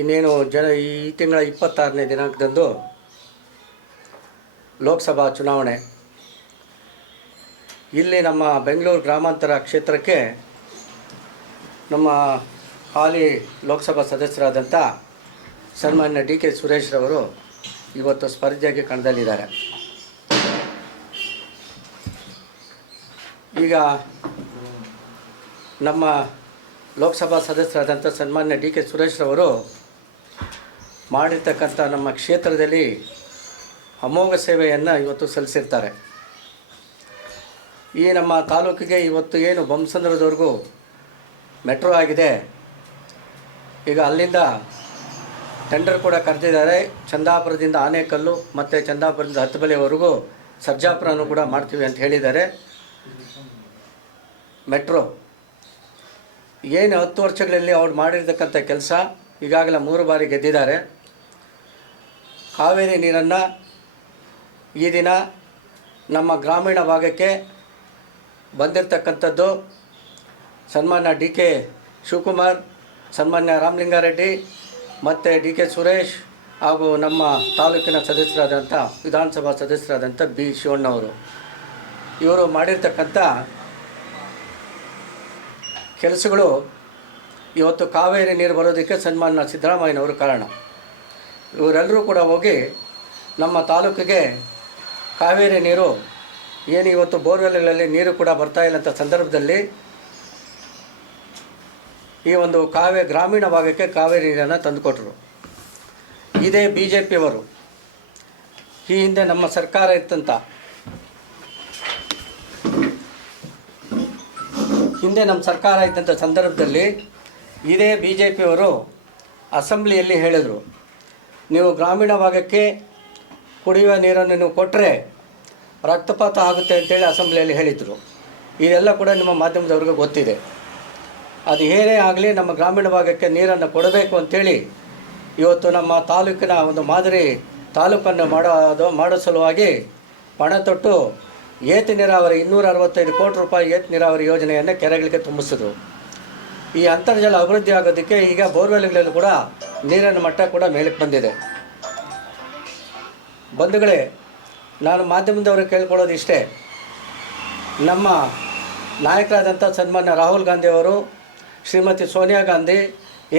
ಇನ್ನೇನು ಈ ತಿಂಗಳ 26ನೇ ದಿನಾಂಕದಂದು ಲೋಕಸಭಾ ಚುನಾವಣೆ. ಇಲ್ಲಿ ನಮ್ಮ ಬೆಂಗಳೂರು ಗ್ರಾಮಾಂತರ ಕ್ಷೇತ್ರಕ್ಕೆ ನಮ್ಮ ಹಾಲಿ ಲೋಕಸಭಾ ಸದಸ್ಯರಾದಂಥ ಸನ್ಮಾನ್ಯ ಡಿ ಕೆ ಸುರೇಶ್ರವರು ಇವತ್ತು ಸ್ಪರ್ಧೆಗೆ ಕಣದಲ್ಲಿದ್ದಾರೆ. ಈಗ ನಮ್ಮ ಲೋಕಸಭಾ ಸದಸ್ಯರಾದಂಥ ಸನ್ಮಾನ್ಯ ಡಿ ಕೆ ಸುರೇಶ್ರವರು ಮಾಡಿರ್ತಕ್ಕಂಥ ನಮ್ಮ ಕ್ಷೇತ್ರದಲ್ಲಿ ಅಮೋಘ ಸೇವೆಯನ್ನು ಇವತ್ತು ಸಲ್ಲಿಸಿರ್ತಾರೆ. ಈ ನಮ್ಮ ತಾಲೂಕಿಗೆ ಇವತ್ತು ಏನು ಬೊಮ್ಮಸಂದ್ರದವರೆಗೂ ಮೆಟ್ರೋ ಆಗಿದೆ. ಈಗ ಅಲ್ಲಿಂದ ಟೆಂಡರ್ ಕೂಡ ಕರೆದಿದ್ದಾರೆ. ಚಂದಾಪುರದಿಂದ ಆನೇಕಲ್ಲು ಮತ್ತು ಚಂದಾಪುರದಿಂದ ಹತ್ತಬಲೆವರೆಗೂ ಸರ್ಜಾಪುರನೂ ಕೂಡ ಮಾಡ್ತೀವಿ ಅಂತ ಹೇಳಿದ್ದಾರೆ. ಮೆಟ್ರೋ ಏನು 10 ವರ್ಷಗಳಲ್ಲಿ ಅವ್ರು ಮಾಡಿರ್ತಕ್ಕಂಥ ಕೆಲಸ ಈಗಾಗಲೇ 3 ಬಾರಿ ಗೆದ್ದಿದ್ದಾರೆ. ಕಾವೇರಿ ನೀರನ್ನು ಈ ದಿನ ನಮ್ಮ ಗ್ರಾಮೀಣ ಭಾಗಕ್ಕೆ ಬಂದಿರತಕ್ಕಂಥದ್ದು ಸನ್ಮಾನ್ಯ ಡಿ ಕೆ ಶಿವಕುಮಾರ್, ಸನ್ಮಾನ್ಯ ರಾಮಲಿಂಗಾರೆಡ್ಡಿ ಮತ್ತು ಡಿ ಕೆ ಸುರೇಶ್ ಹಾಗೂ ನಮ್ಮ ತಾಲೂಕಿನ ಸದಸ್ಯರಾದಂಥ ವಿಧಾನಸಭಾ ಸದಸ್ಯರಾದಂಥ ಬಿ ಶಿವಣ್ಣವರು ಇವರು ಮಾಡಿರ್ತಕ್ಕಂಥ ಕೆಲಸಗಳು ಇವತ್ತು ಕಾವೇರಿ ನೀರು ಬರೋದಕ್ಕೆ ಸನ್ಮಾನ್ಯ ಸಿದ್ದರಾಮಯ್ಯನವರು ಕಾರಣ. ಇವರೆಲ್ಲರೂ ಕೂಡ ಹೋಗಿ ನಮ್ಮ ತಾಲೂಕಿಗೆ ಕಾವೇರಿ ನೀರು ಏನು ಇವತ್ತು ಬೋರ್ವೆಲ್ಗಳಲ್ಲಿ ನೀರು ಕೂಡ ಬರ್ತಾಯಿಲ್ಲ ಅಂತ ಸಂದರ್ಭದಲ್ಲಿ ಈ ಒಂದು ಗ್ರಾಮೀಣ ಭಾಗಕ್ಕೆ ಕಾವೇರಿ ನೀರನ್ನು ತಂದುಕೊಟ್ರು. ಇದೇ ಬಿ ಜೆ ಪಿಯವರು ಈ ಹಿಂದೆ ನಮ್ಮ ಸರ್ಕಾರ ಇತ್ತಂತ ಸಂದರ್ಭದಲ್ಲಿ ಇದೇ ಬಿ ಜೆ ಪಿಯವರು ಅಸೆಂಬ್ಲಿಯಲ್ಲಿ ಹೇಳಿದರು, ನೀವು ಗ್ರಾಮೀಣ ಭಾಗಕ್ಕೆ ಕುಡಿಯುವ ನೀರನ್ನು ನೀವು ಕೊಟ್ಟರೆ ರಕ್ತಪಾತ ಆಗುತ್ತೆ ಅಂತೇಳಿ ಅಸೆಂಬ್ಲಿಯಲ್ಲಿ ಹೇಳಿದರು. ಇದೆಲ್ಲ ಕೂಡ ನಿಮ್ಮ ಮಾಧ್ಯಮದವ್ರಿಗೆ ಗೊತ್ತಿದೆ. ಅದು ಏನೇ ಆಗಲಿ ನಮ್ಮ ಗ್ರಾಮೀಣ ಭಾಗಕ್ಕೆ ನೀರನ್ನು ಕೊಡಬೇಕು ಅಂಥೇಳಿ ಇವತ್ತು ನಮ್ಮ ತಾಲೂಕಿನ ಒಂದು ಮಾದರಿ ತಾಲೂಕನ್ನು ಮಾಡೋ ಸಲುವಾಗಿ ಪಣ ತೊಟ್ಟು ಏತ ನೀರಾವರಿ 265 ಕೋಟಿ ರೂಪಾಯಿ ಏತ ನೀರಾವರಿ ಯೋಜನೆಯನ್ನು ಕೆರೆಗಳಿಗೆ ತುಂಬಿಸಿದ್ರು. ಈ ಅಂತರ್ಜಲ ಅಭಿವೃದ್ಧಿ ಆಗೋದಕ್ಕೆ ಈಗ ಬೋರ್ವೆಲ್ಗಳಲ್ಲಿ ಕೂಡ ನೀರಿನ ಮಟ್ಟ ಕೂಡ ಮೇಲಕ್ಕೆ ಬಂದಿದೆ. ಬಂಧುಗಳೇ, ನಾನು ಮಾಧ್ಯಮದವರು ಕೇಳ್ಕೊಳ್ಳೋದು ಇಷ್ಟೇ, ನಮ್ಮ ನಾಯಕರಾದಂಥ ಸನ್ಮಾನ್ಯ ರಾಹುಲ್ ಗಾಂಧಿಯವರು, ಶ್ರೀಮತಿ ಸೋನಿಯಾ ಗಾಂಧಿ,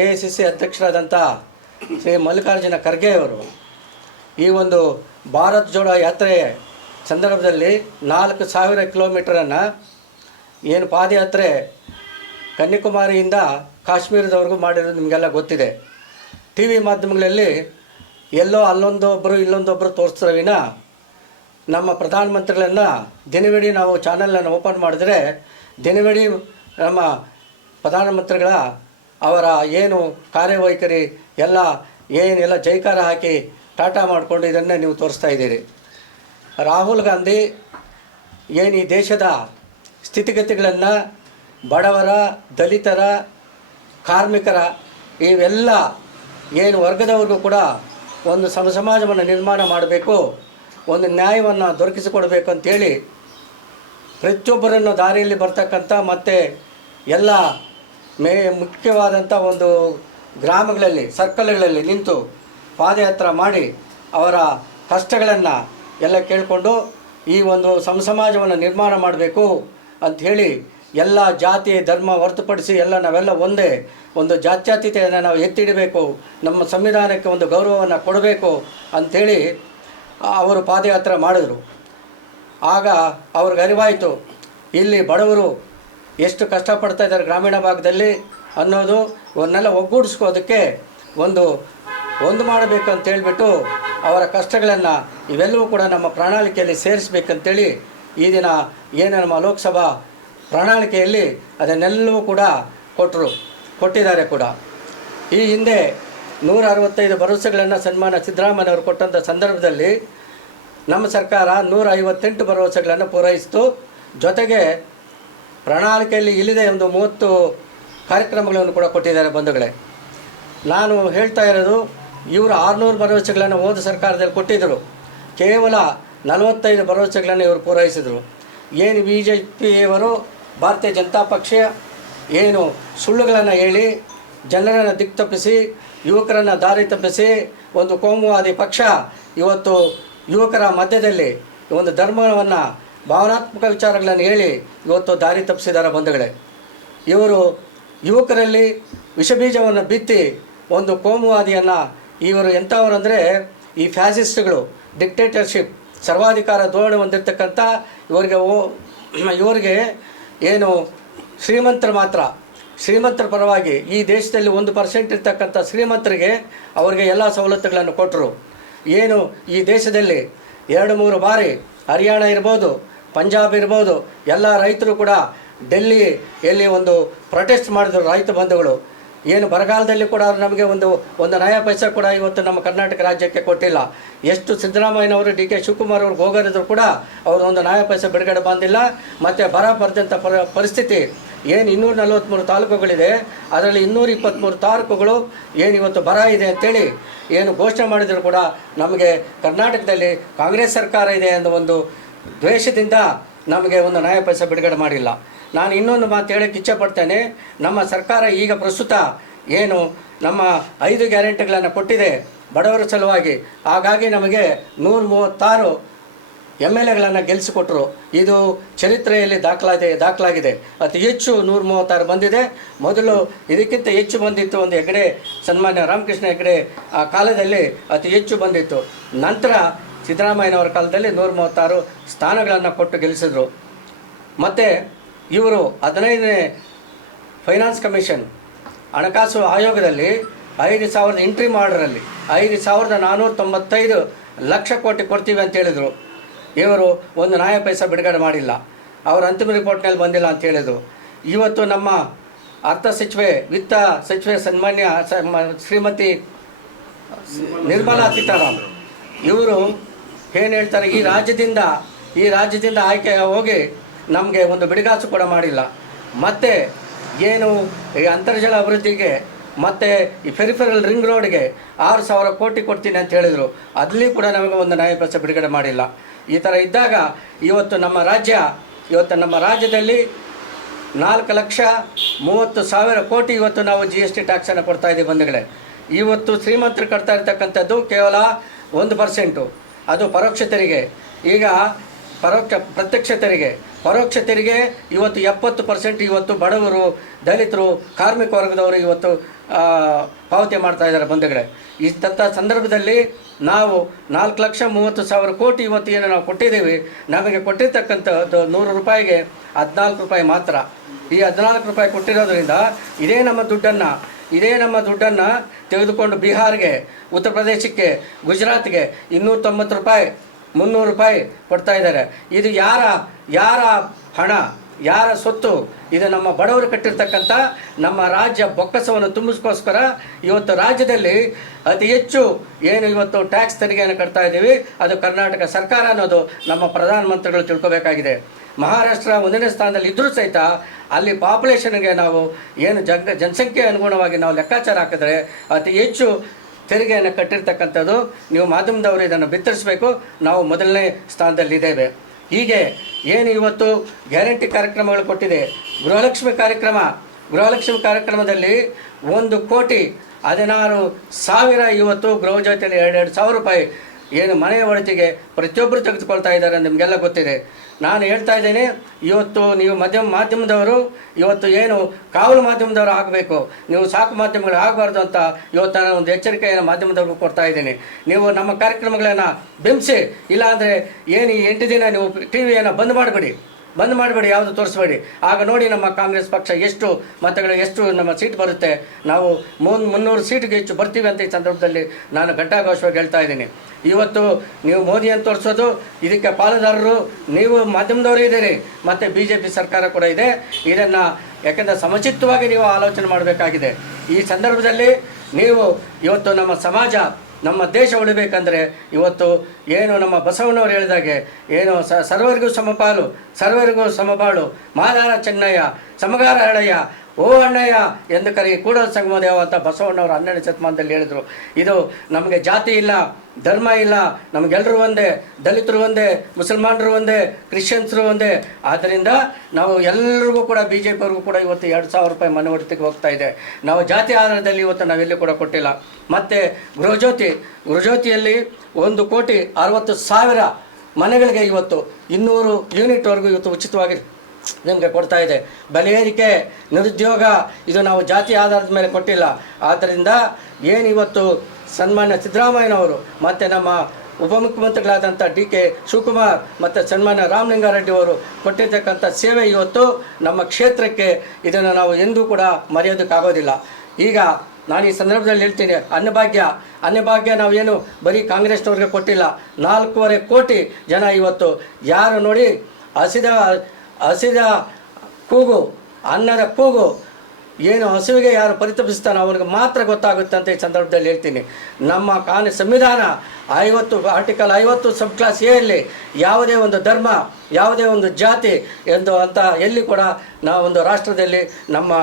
AICC ಅಧ್ಯಕ್ಷರಾದಂಥ ಶ್ರೀ ಮಲ್ಲಿಕಾರ್ಜುನ ಖರ್ಗೆ ಅವರು ಈ ಒಂದು ಭಾರತ್ ಜೋಡೋ ಯಾತ್ರೆ ಸಂದರ್ಭದಲ್ಲಿ 4000 ಕಿಲೋಮೀಟರನ್ನು ಏನು ಪಾದಯಾತ್ರೆ ಕನ್ಯಾಕುಮಾರಿಯಿಂದ ಕಾಶ್ಮೀರದವರೆಗೂ ಮಾಡಿರೋದು ನಿಮಗೆಲ್ಲ ಗೊತ್ತಿದೆ. ಟಿ ವಿ ಮಾಧ್ಯಮಗಳಲ್ಲಿ ಎಲ್ಲೋ ಅಲ್ಲೊಂದೊಬ್ಬರು ಇಲ್ಲೊಂದೊಬ್ಬರು ತೋರಿಸ್ತಾರೆ ವಿನ ನಮ್ಮ ಪ್ರಧಾನಮಂತ್ರಿಗಳನ್ನು ದಿನವಿಡೀ ನಾವು ಚಾನಲನ್ನು ಓಪನ್ ಮಾಡಿದ್ರೆ ದಿನವಿಡೀ ನಮ್ಮ ಪ್ರಧಾನಮಂತ್ರಿಗಳ ಅವರ ಏನು ಕಾರ್ಯವೈಖರಿ ಏನೆಲ್ಲ ಜೈಕಾರ ಹಾಕಿ ಟಾಟಾ ಮಾಡಿಕೊಂಡು ಇದನ್ನೇ ನೀವು ತೋರಿಸ್ತಾ ಇದ್ದೀರಿ. ರಾಹುಲ್ ಗಾಂಧಿ ಏನು ಈ ದೇಶದ ಸ್ಥಿತಿಗತಿಗಳನ್ನು ಬಡವರ, ದಲಿತರ, ಕಾರ್ಮಿಕರ ಇವೆಲ್ಲ ಏನು ವರ್ಗದವ್ರಿಗೂ ಕೂಡ ಒಂದು ಸಮಾಜವನ್ನು ನಿರ್ಮಾಣ ಮಾಡಬೇಕು, ಒಂದು ನ್ಯಾಯವನ್ನು ದೊರಕಿಸಿಕೊಡಬೇಕು ಅಂಥೇಳಿ ಪ್ರತಿಯೊಬ್ಬರನ್ನು ದಾರಿಯಲ್ಲಿ ಬರ್ತಕ್ಕಂಥ ಮತ್ತು ಎಲ್ಲ ಮುಖ್ಯವಾದಂಥ ಒಂದು ಗ್ರಾಮಗಳಲ್ಲಿ ಸರ್ಕಲ್ಗಳಲ್ಲಿ ನಿಂತು ಪಾದಯಾತ್ರೆ ಮಾಡಿ ಅವರ ಕಷ್ಟಗಳನ್ನು ಎಲ್ಲ ಕೇಳಿಕೊಂಡು ಈ ಒಂದು ಸಮಾಜವನ್ನು ನಿರ್ಮಾಣ ಮಾಡಬೇಕು ಅಂಥೇಳಿ ಎಲ್ಲ ಜಾತಿ ಧರ್ಮ ಹೊರತುಪಡಿಸಿ ನಾವೆಲ್ಲ ಒಂದೇ ಒಂದು ಜಾತ್ಯತೀತತೆಯನ್ನು ನಾವು ಎತ್ತಿಡಬೇಕು, ನಮ್ಮ ಸಂವಿಧಾನಕ್ಕೆ ಒಂದು ಗೌರವವನ್ನು ಕೊಡಬೇಕು ಅಂಥೇಳಿ ಅವರು ಪಾದಯಾತ್ರೆ ಮಾಡಿದರು. ಆಗ ಅವ್ರಿಗೆ ಅರಿವಾಯಿತು ಇಲ್ಲಿ ಬಡವರು ಎಷ್ಟು ಕಷ್ಟಪಡ್ತಾ ಇದ್ದಾರೆ ಗ್ರಾಮೀಣ ಭಾಗದಲ್ಲಿ ಅನ್ನೋದು. ಇವನ್ನೆಲ್ಲ ಒಗ್ಗೂಡಿಸ್ಕೋದಕ್ಕೆ ಒಂದು ಮಾಡಬೇಕು ಅಂತ ಹೇಳಿಬಿಟ್ಟು ಅವರ ಕಷ್ಟಗಳನ್ನು ಇವೆಲ್ಲವೂ ಕೂಡ ನಮ್ಮ ಪ್ರಣಾಳಿಕೆಯಲ್ಲಿ ಸೇರಿಸಬೇಕಂತೇಳಿ ಈ ದಿನ ಏನು ನಮ್ಮ ಲೋಕಸಭಾ ಪ್ರಣಾಳಿಕೆಯಲ್ಲಿ ಅದನ್ನೆಲ್ಲವೂ ಕೂಡ ಕೊಟ್ಟಿದ್ದಾರೆ ಕೂಡ. ಈ ಹಿಂದೆ 165 ಭರವಸೆಗಳನ್ನು ಸನ್ಮಾನ ಸಿದ್ದರಾಮಯ್ಯವರು ಕೊಟ್ಟಂಥ ಸಂದರ್ಭದಲ್ಲಿ ನಮ್ಮ ಸರ್ಕಾರ 158 ಭರವಸೆಗಳನ್ನು ಪೂರೈಸಿತು. ಜೊತೆಗೆ ಪ್ರಣಾಳಿಕೆಯಲ್ಲಿ ಇಲ್ಲದೆ ಒಂದು 30 ಕಾರ್ಯಕ್ರಮಗಳನ್ನು ಕೂಡ ಕೊಟ್ಟಿದ್ದಾರೆ. ಬಂಧುಗಳೇ, ನಾನು ಹೇಳ್ತಾ ಇರೋದು ಇವರು 600 ಭರವಸೆಗಳನ್ನು ಹೋದ ಸರ್ಕಾರದಲ್ಲಿ ಕೊಟ್ಟಿದ್ದರು. ಕೇವಲ 45 ಭರವಸೆಗಳನ್ನು ಇವರು ಪೂರೈಸಿದರು. ಏನು BJPಯವರು ಭಾರತೀಯ ಜನತಾ ಪಕ್ಷ ಏನು ಸುಳ್ಳುಗಳನ್ನು ಹೇಳಿ ಜನರನ್ನು ದಿಕ್ಕು ತಪ್ಪಿಸಿ ಯುವಕರನ್ನು ದಾರಿ ತಪ್ಪಿಸಿ ಒಂದು ಕೋಮುವಾದಿ ಪಕ್ಷ ಇವತ್ತು ಯುವಕರ ಮಧ್ಯದಲ್ಲಿ ಒಂದು ಧರ್ಮವನ್ನು ಭಾವನಾತ್ಮಕ ವಿಚಾರಗಳನ್ನು ಹೇಳಿ ಇವತ್ತು ದಾರಿ ತಪ್ಪಿಸಿದ್ದಾರೆ ಬಂಧುಗಳೇ. ಇವರು ಯುವಕರಲ್ಲಿ ವಿಷಬೀಜವನ್ನು ಬಿತ್ತಿ ಒಂದು ಕೋಮುವಾದಿಯನ್ನು ಇವರು ಎಂಥವರು ಅಂದರೆ ಈ ಫ್ಯಾಸಿಸ್ಟ್ಗಳು, ಡಿಕ್ಟೇಟರ್ಶಿಪ್, ಸರ್ವಾಧಿಕಾರ ಧೋರಣೆ ಹೊಂದಿರತಕ್ಕಂಥ ಇವರಿಗೆ ಏನು ಶ್ರೀಮಂತರ ಪರವಾಗಿ ಈ ದೇಶದಲ್ಲಿ 1% ಇರ್ತಕ್ಕಂಥ ಶ್ರೀಮಂತರಿಗೆ ಅವರಿಗೆ ಎಲ್ಲ ಸವಲತ್ತುಗಳನ್ನು ಕೊಟ್ಟರು. ಏನು ಈ ದೇಶದಲ್ಲಿ 2-3 ಬಾರಿ ಹರಿಯಾಣ ಇರ್ಬೋದು, ಪಂಜಾಬ್ ಇರ್ಬೋದು, ಎಲ್ಲ ರೈತರು ಕೂಡ ಡೆಲ್ಲಿಯಲ್ಲಿ ಒಂದು ಪ್ರೊಟೆಸ್ಟ್ ಮಾಡಿದರು. ರೈತ ಬಂಧುಗಳು ಏನು ಬರಗಾಲದಲ್ಲಿ ಕೂಡ ನಮಗೆ ಒಂದು ನಯಾ ಪೈಸೆ ಕೂಡ ಇವತ್ತು ನಮ್ಮ ಕರ್ನಾಟಕ ರಾಜ್ಯಕ್ಕೆ ಕೊಟ್ಟಿಲ್ಲ. ಎಷ್ಟು ಸಿದ್ದರಾಮಯ್ಯನವರು DK ಶಿವಕುಮಾರ್ ಅವ್ರಿಗೆ ಹೋಗೋರಿದ್ರು ಕೂಡ ಅವರು ಒಂದು ನಯಾ ಪೈಸೆ ಬಿಡುಗಡೆ ಬಂದಿಲ್ಲ. ಮತ್ತು ಬರ ಬರೆದಂಥ ಪರಿಸ್ಥಿತಿ ಏನು 243 ತಾಲೂಕುಗಳಿದೆ, ಅದರಲ್ಲಿ 223 ತಾಲೂಕುಗಳು ಏನು ಇವತ್ತು ಬರ ಇದೆ ಅಂತೇಳಿ ಏನು ಘೋಷಣೆ ಮಾಡಿದರೂ ಕೂಡ ನಮಗೆ ಕರ್ನಾಟಕದಲ್ಲಿ ಕಾಂಗ್ರೆಸ್ ಸರ್ಕಾರ ಇದೆ ಅನ್ನೋ ಒಂದು ದ್ವೇಷದಿಂದ ನಮಗೆ ಒಂದು ನಯಾ ಪೈಸೆ ಬಿಡುಗಡೆ ಮಾಡಿಲ್ಲ. ನಾನು ಇನ್ನೊಂದು ಮಾತು ಹೇಳೋಕ್ಕೆ ಇಚ್ಛೆಪಡ್ತೇನೆ. ನಮ್ಮ ಸರ್ಕಾರ ಈಗ ಪ್ರಸ್ತುತ ಏನು ನಮ್ಮ 5 ಗ್ಯಾರಂಟಿಗಳನ್ನು ಕೊಟ್ಟಿದೆ ಬಡವರ ಸಲುವಾಗಿ, ಹಾಗಾಗಿ ನಮಗೆ 136 MLAಗಳನ್ನು ಗೆಲ್ಲಿಸಿಕೊಟ್ರು. ಇದು ಚರಿತ್ರೆಯಲ್ಲಿ ದಾಖಲಾಗಿದೆ. ಅತಿ ಹೆಚ್ಚು 136 ಬಂದಿದೆ. ಮೊದಲು ಇದಕ್ಕಿಂತ ಹೆಚ್ಚು ಬಂದಿತ್ತು, ಒಂದು ಹೆಗಡೆ, ಸನ್ಮಾನ್ಯ ರಾಮಕೃಷ್ಣ ಹೆಗಡೆ ಆ ಕಾಲದಲ್ಲಿ ಅತಿ ಹೆಚ್ಚು ಬಂದಿತ್ತು. ನಂತರ ಸಿದ್ದರಾಮಯ್ಯನವರ ಕಾಲದಲ್ಲಿ 136 ಸ್ಥಾನಗಳನ್ನು ಕೊಟ್ಟು ಗೆಲ್ಲಿಸಿದ್ರು. ಮತ್ತು ಇವರು 15ನೇ ಫೈನಾನ್ಸ್ ಕಮಿಷನ್ ಹಣಕಾಸು ಆಯೋಗದಲ್ಲಿ 5,000 ಇಂಟ್ರಿಮ್ ಆರ್ಡರಲ್ಲಿ 5,495 ಲಕ್ಷ ಕೋಟಿ ಕೊಡ್ತೀವಿ ಅಂತ ಹೇಳಿದರು. ಇವರು ಒಂದು ನಯಾ ಪೈಸೆ ಬಿಡುಗಡೆ ಮಾಡಿಲ್ಲ. ಅವರು ಅಂತಿಮ ರಿಪೋರ್ಟ್ನಲ್ಲಿ ಬಂದಿಲ್ಲ ಅಂತ ಹೇಳಿದರು. ಇವತ್ತು ನಮ್ಮ ವಿತ್ತ ಸಚಿವೆ ಸನ್ಮಾನ್ಯ ಶ್ರೀಮತಿ ನಿರ್ಮಲಾ ಸೀತಾರಾಮನ್ ಇವರು ಏನು ಹೇಳ್ತಾರೆ, ಈ ರಾಜ್ಯದಿಂದ ಆಯ್ಕೆ ಹೋಗಿ ನಮಗೆ ಒಂದು ಬಿಡಿಗಾಸು ಕೂಡ ಮಾಡಿಲ್ಲ. ಮತ್ತು ಏನು ಈ ಅಂತರ್ಜಲ ಅಭಿವೃದ್ಧಿಗೆ ಮತ್ತು ಈ ಫೆರಿಫೆರಲ್ ರಿಂಗ್ ರೋಡ್ಗೆ 6,000 ಕೋಟಿ ಕೊಡ್ತೀನಿ ಅಂತ ಹೇಳಿದರು. ಅಲ್ಲಿ ಕೂಡ ನಮಗೆ ಒಂದು ನಯಾ ಪೈಸೆ ಬಿಡುಗಡೆ ಮಾಡಿಲ್ಲ. ಈ ಥರ ಇದ್ದಾಗ ಇವತ್ತು ನಮ್ಮ ರಾಜ್ಯದಲ್ಲಿ 4,30,000 ಕೋಟಿ ಇವತ್ತು ನಾವು GST ಟ್ಯಾಕ್ಸನ್ನು ಕೊಡ್ತಾಯಿದ್ದೀವಿ ಬಂಧುಗಳೇ. ಇವತ್ತು ಶ್ರೀಮಂತರು ಕಟ್ತಾ ಇರ್ತಕ್ಕಂಥದ್ದು ಕೇವಲ 1%, ಅದು ಪರೋಕ್ಷ ತೆರಿಗೆ. ಈಗ ಪರೋಕ್ಷ ತೆರಿಗೆ ಇವತ್ತು 70% ಇವತ್ತು ಬಡವರು, ದಲಿತರು, ಕಾರ್ಮಿಕ ವರ್ಗದವರು ಇವತ್ತು ಪಾವತಿ ಮಾಡ್ತಾ ಇದ್ದಾರೆ ಬಂಧುಗಳೇ. ಇಂಥ ಸಂದರ್ಭದಲ್ಲಿ ನಾವು 4,30,000 ಕೋಟಿ ಇವತ್ತು ಏನು ನಾವು ಕೊಟ್ಟಿದ್ದೀವಿ, ನಮಗೆ ಕೊಟ್ಟಿರ್ತಕ್ಕಂಥದ್ದು 100 ರೂಪಾಯಿಗೆ 14 ರೂಪಾಯಿ ಮಾತ್ರ. ಈ 14 ರೂಪಾಯಿ ಕೊಟ್ಟಿರೋದ್ರಿಂದ ಇದೇ ನಮ್ಮ ದುಡ್ಡನ್ನು ತೆಗೆದುಕೊಂಡು ಬಿಹಾರ್ಗೆ, ಉತ್ತರ ಪ್ರದೇಶಕ್ಕೆ, ಗುಜರಾತ್ಗೆ 290 ರೂಪಾಯಿ, 300 ರೂಪಾಯಿ ಕೊಡ್ತಾ ಇದ್ದಾರೆ. ಇದು ಯಾರ ಹಣ, ಯಾರ ಸೊತ್ತು? ಇದು ನಮ್ಮ ಬಡವರು ಕಟ್ಟಿರ್ತಕ್ಕಂಥ ನಮ್ಮ ರಾಜ್ಯ ಬೊಕ್ಕಸವನ್ನು ತುಂಬಿಸ್ಕೋಸ್ಕರ ಇವತ್ತು ರಾಜ್ಯದಲ್ಲಿ ಅತಿ ಹೆಚ್ಚು ಏನು ಇವತ್ತು ಟ್ಯಾಕ್ಸ್ ತೆರಿಗೆಯನ್ನು ಕಟ್ತಾ ಇದ್ದೀವಿ, ಅದು ಕರ್ನಾಟಕ ಸರ್ಕಾರ ಅನ್ನೋದು ನಮ್ಮ ಪ್ರಧಾನಮಂತ್ರಿಗಳು ತಿಳ್ಕೊಬೇಕಾಗಿದೆ. ಮಹಾರಾಷ್ಟ್ರ 1ನೇ ಸ್ಥಾನದಲ್ಲಿ ಇದ್ದರೂ ಸಹಿತ ಅಲ್ಲಿ ಪಾಪ್ಯುಲೇಷನ್ಗೆ ನಾವು ಏನು ಜನಸಂಖ್ಯೆ ಅನುಗುಣವಾಗಿ ನಾವು ಲೆಕ್ಕಾಚಾರ ಹಾಕಿದ್ರೆ ಅತಿ ಹೆಚ್ಚು ತೆರಿಗೆಯನ್ನು ಕಟ್ಟಿರ್ತಕ್ಕಂಥದ್ದು. ನೀವು ಮಾಧ್ಯಮದವರು ಇದನ್ನು ಬಿತ್ತರಿಸಬೇಕು. ನಾವು 1ನೇ ಸ್ಥಾನದಲ್ಲಿದ್ದೇವೆ. ಹೀಗೆ ಏನು ಇವತ್ತು ಗ್ಯಾರಂಟಿ ಕಾರ್ಯಕ್ರಮಗಳು ಕೊಟ್ಟಿದೆ. ಗೃಹಲಕ್ಷ್ಮಿ ಕಾರ್ಯಕ್ರಮದಲ್ಲಿ 1,16,000 ಇವತ್ತು ಗೃಹ ಜೊತೆಯಲ್ಲಿ 2,000 ರೂಪಾಯಿ ಏನು ಮನೆಯ ಒಳತಿಗೆ ಪ್ರತಿಯೊಬ್ಬರು ತೆಗೆದುಕೊಳ್ತಾ ಇದ್ದಾರೆ, ನಿಮಗೆಲ್ಲ ಗೊತ್ತಿದೆ. ನಾನು ಹೇಳ್ತಾ ಇದ್ದೇನೆ, ಇವತ್ತು ನೀವು ಮಾಧ್ಯಮದವರು ಇವತ್ತು ಏನು ಕಾವಲು ಮಾಧ್ಯಮದವರು ಆಗಬೇಕು, ನೀವು ಸಾಕು ಮಾಧ್ಯಮಗಳು ಆಗಬಾರ್ದು ಅಂತ ಇವತ್ತು ನಾನು ಒಂದು ಎಚ್ಚರಿಕೆಯನ್ನು ಮಾಧ್ಯಮದವ್ರಿಗೂ ಕೊಡ್ತಾ ಇದ್ದೀನಿ. ನೀವು ನಮ್ಮ ಕಾರ್ಯಕ್ರಮಗಳನ್ನು ಬಿಂಬಿಸಿ, ಇಲ್ಲಾಂದರೆ ಏನು ಈ 8 ದಿನ ನೀವು TV ಬಂದ್ ಮಾಡಬೇಡಿ, ಯಾವುದು ತೋರಿಸ್ಬೇಡಿ. ಆಗ ನೋಡಿ ನಮ್ಮ ಕಾಂಗ್ರೆಸ್ ಪಕ್ಷ ಎಷ್ಟು ನಮ್ಮ ಸೀಟ್ ಬರುತ್ತೆ. ನಾವು 300 ಸೀಟ್ಗೆ ಹೆಚ್ಚು ಬರ್ತೀವಿ ಅಂತ ಈ ಸಂದರ್ಭದಲ್ಲಿ ನಾನು ಘಂಟಾಘೋಷವಾಗಿ ಹೇಳ್ತಾ ಇದ್ದೀನಿ. ಇವತ್ತು ನೀವು ಮೋದಿಯನ್ನು ತೋರಿಸೋದು, ಇದಕ್ಕೆ ಪಾಲುದಾರರು ನೀವು ಮಾಧ್ಯಮದವರು ಇದ್ದೀರಿ, ಮತ್ತು BJP ಸರ್ಕಾರ ಕೂಡ ಇದೆ. ಇದನ್ನು ಯಾಕೆಂದರೆ ಸಮಚಿತ್ತವಾಗಿ ನೀವು ಆಲೋಚನೆ ಮಾಡಬೇಕಾಗಿದೆ. ಈ ಸಂದರ್ಭದಲ್ಲಿ ನೀವು ಇವತ್ತು ನಮ್ಮ ಸಮಾಜ, ನಮ್ಮ ದೇಶ ಉಳಿಬೇಕಂದ್ರೆ ಇವತ್ತು ಏನು ನಮ್ಮ ಬಸವಣ್ಣವರು ಹೇಳಿದಾಗೆ ಏನು ಸರ್ವರಿಗೂ ಸಮಪಾಲು, ಸರ್ವರಿಗೂ ಸಮಬಾಳು, ಮಾದಾರ ಚೆನ್ನಯ್ಯ, ಸಮಗಾರ ಹಳೆಯ, ಓ ಅಣ್ಣಯ್ಯ ಎಂದು ಕರಿ ಕೂಡಲ ಸಂಗಮ ದೇವ ಅಂತ ಬಸವಣ್ಣವರು 12ನೇ ಶತಮಾನದಲ್ಲಿ ಹೇಳಿದರು. ಇದು ನಮಗೆ ಜಾತಿ ಇಲ್ಲ, ಧರ್ಮ ಇಲ್ಲ, ನಮಗೆಲ್ಲರೂ ಒಂದೇ, ದಲಿತರು ಒಂದೇ, ಮುಸಲ್ಮಾನರು ಒಂದೇ, ಕ್ರಿಶ್ಚಿಯನ್ಸರು ಒಂದೇ. ಆದ್ದರಿಂದ ನಾವು ಎಲ್ಲರಿಗೂ ಕೂಡ BJP ಅವ್ರಿಗೂ ಕೂಡ ಇವತ್ತು 2,000 ರೂಪಾಯಿ ಮನವರ್ತಿಗೆ ಹೋಗ್ತಾ ಇದೆ. ನಾವು ಜಾತಿ ಆಧಾರದಲ್ಲಿ ಇವತ್ತು ನಾವೆಲ್ಲೂ ಕೂಡ ಕೊಟ್ಟಿಲ್ಲ. ಮತ್ತು ಗೃಹಜ್ಯೋತಿಯಲ್ಲಿ 1,60,00,000 ಮನೆಗಳಿಗೆ ಇವತ್ತು 200 ಯೂನಿಟ್ವರೆಗೂ ಇವತ್ತು ಉಚಿತವಾಗಿ ನಿಮಗೆ ಕೊಡ್ತಾ ಇದೆ. ಬೆಲೆ ಏರಿಕೆ, ನಿರುದ್ಯೋಗ, ಇದು ನಾವು ಜಾತಿ ಆಧಾರದ ಮೇಲೆ ಕೊಟ್ಟಿಲ್ಲ. ಆದ್ದರಿಂದ ಏನಿವತ್ತು ಸನ್ಮಾನ್ಯ ಸಿದ್ದರಾಮಯ್ಯನವರು ಮತ್ತು ನಮ್ಮ ಉಪಮುಖ್ಯಮಂತ್ರಿಗಳಾದಂಥ DK ಶಿವಕುಮಾರ್ ಮತ್ತು ಸನ್ಮಾನ್ಯ ರಾಮಲಿಂಗಾರೆಡ್ಡಿ ಅವರು ಕೊಟ್ಟಿರ್ತಕ್ಕಂಥ ಸೇವೆ ಇವತ್ತು ನಮ್ಮ ಕ್ಷೇತ್ರಕ್ಕೆ, ಇದನ್ನು ನಾವು ಎಂದೂ ಕೂಡ ಮರೆಯೋದಕ್ಕಾಗೋದಿಲ್ಲ. ಈಗ ನಾನು ಈ ಸಂದರ್ಭದಲ್ಲಿ ಹೇಳ್ತೀನಿ, ಅನ್ನಭಾಗ್ಯ ನಾವೇನು ಬರೀ ಕಾಂಗ್ರೆಸ್ನವ್ರಿಗೆ ಕೊಟ್ಟಿಲ್ಲ. 4.25 ಕೋಟಿ ಜನ ಇವತ್ತು ಯಾರು ನೋಡಿ ಹಸಿದ ಕೂಗು, ಅನ್ನದ ಕೂಗು, ಏನು ಹಸುವಿಗೆ ಯಾರು ಪರಿತಪಿಸ್ತಾನೋ ಅವನಿಗೆ ಮಾತ್ರ ಗೊತ್ತಾಗುತ್ತೆ ಅಂತ ಈ ಸಂದರ್ಭದಲ್ಲಿ ಹೇಳ್ತೀನಿ. ನಮ್ಮ ಸಂವಿಧಾನ 50 ಆರ್ಟಿಕಲ್ 50 ಸಬ್ ಕ್ಲಾಸ್ ಎಲ್ಲಿ ಯಾವುದೇ ಒಂದು ಧರ್ಮ, ಯಾವುದೇ ಒಂದು ಜಾತಿ ಅಂತ ಎಲ್ಲಿ ಕೂಡ ನಾವೊಂದು ರಾಷ್ಟ್ರದಲ್ಲಿ ನಮ್ಮ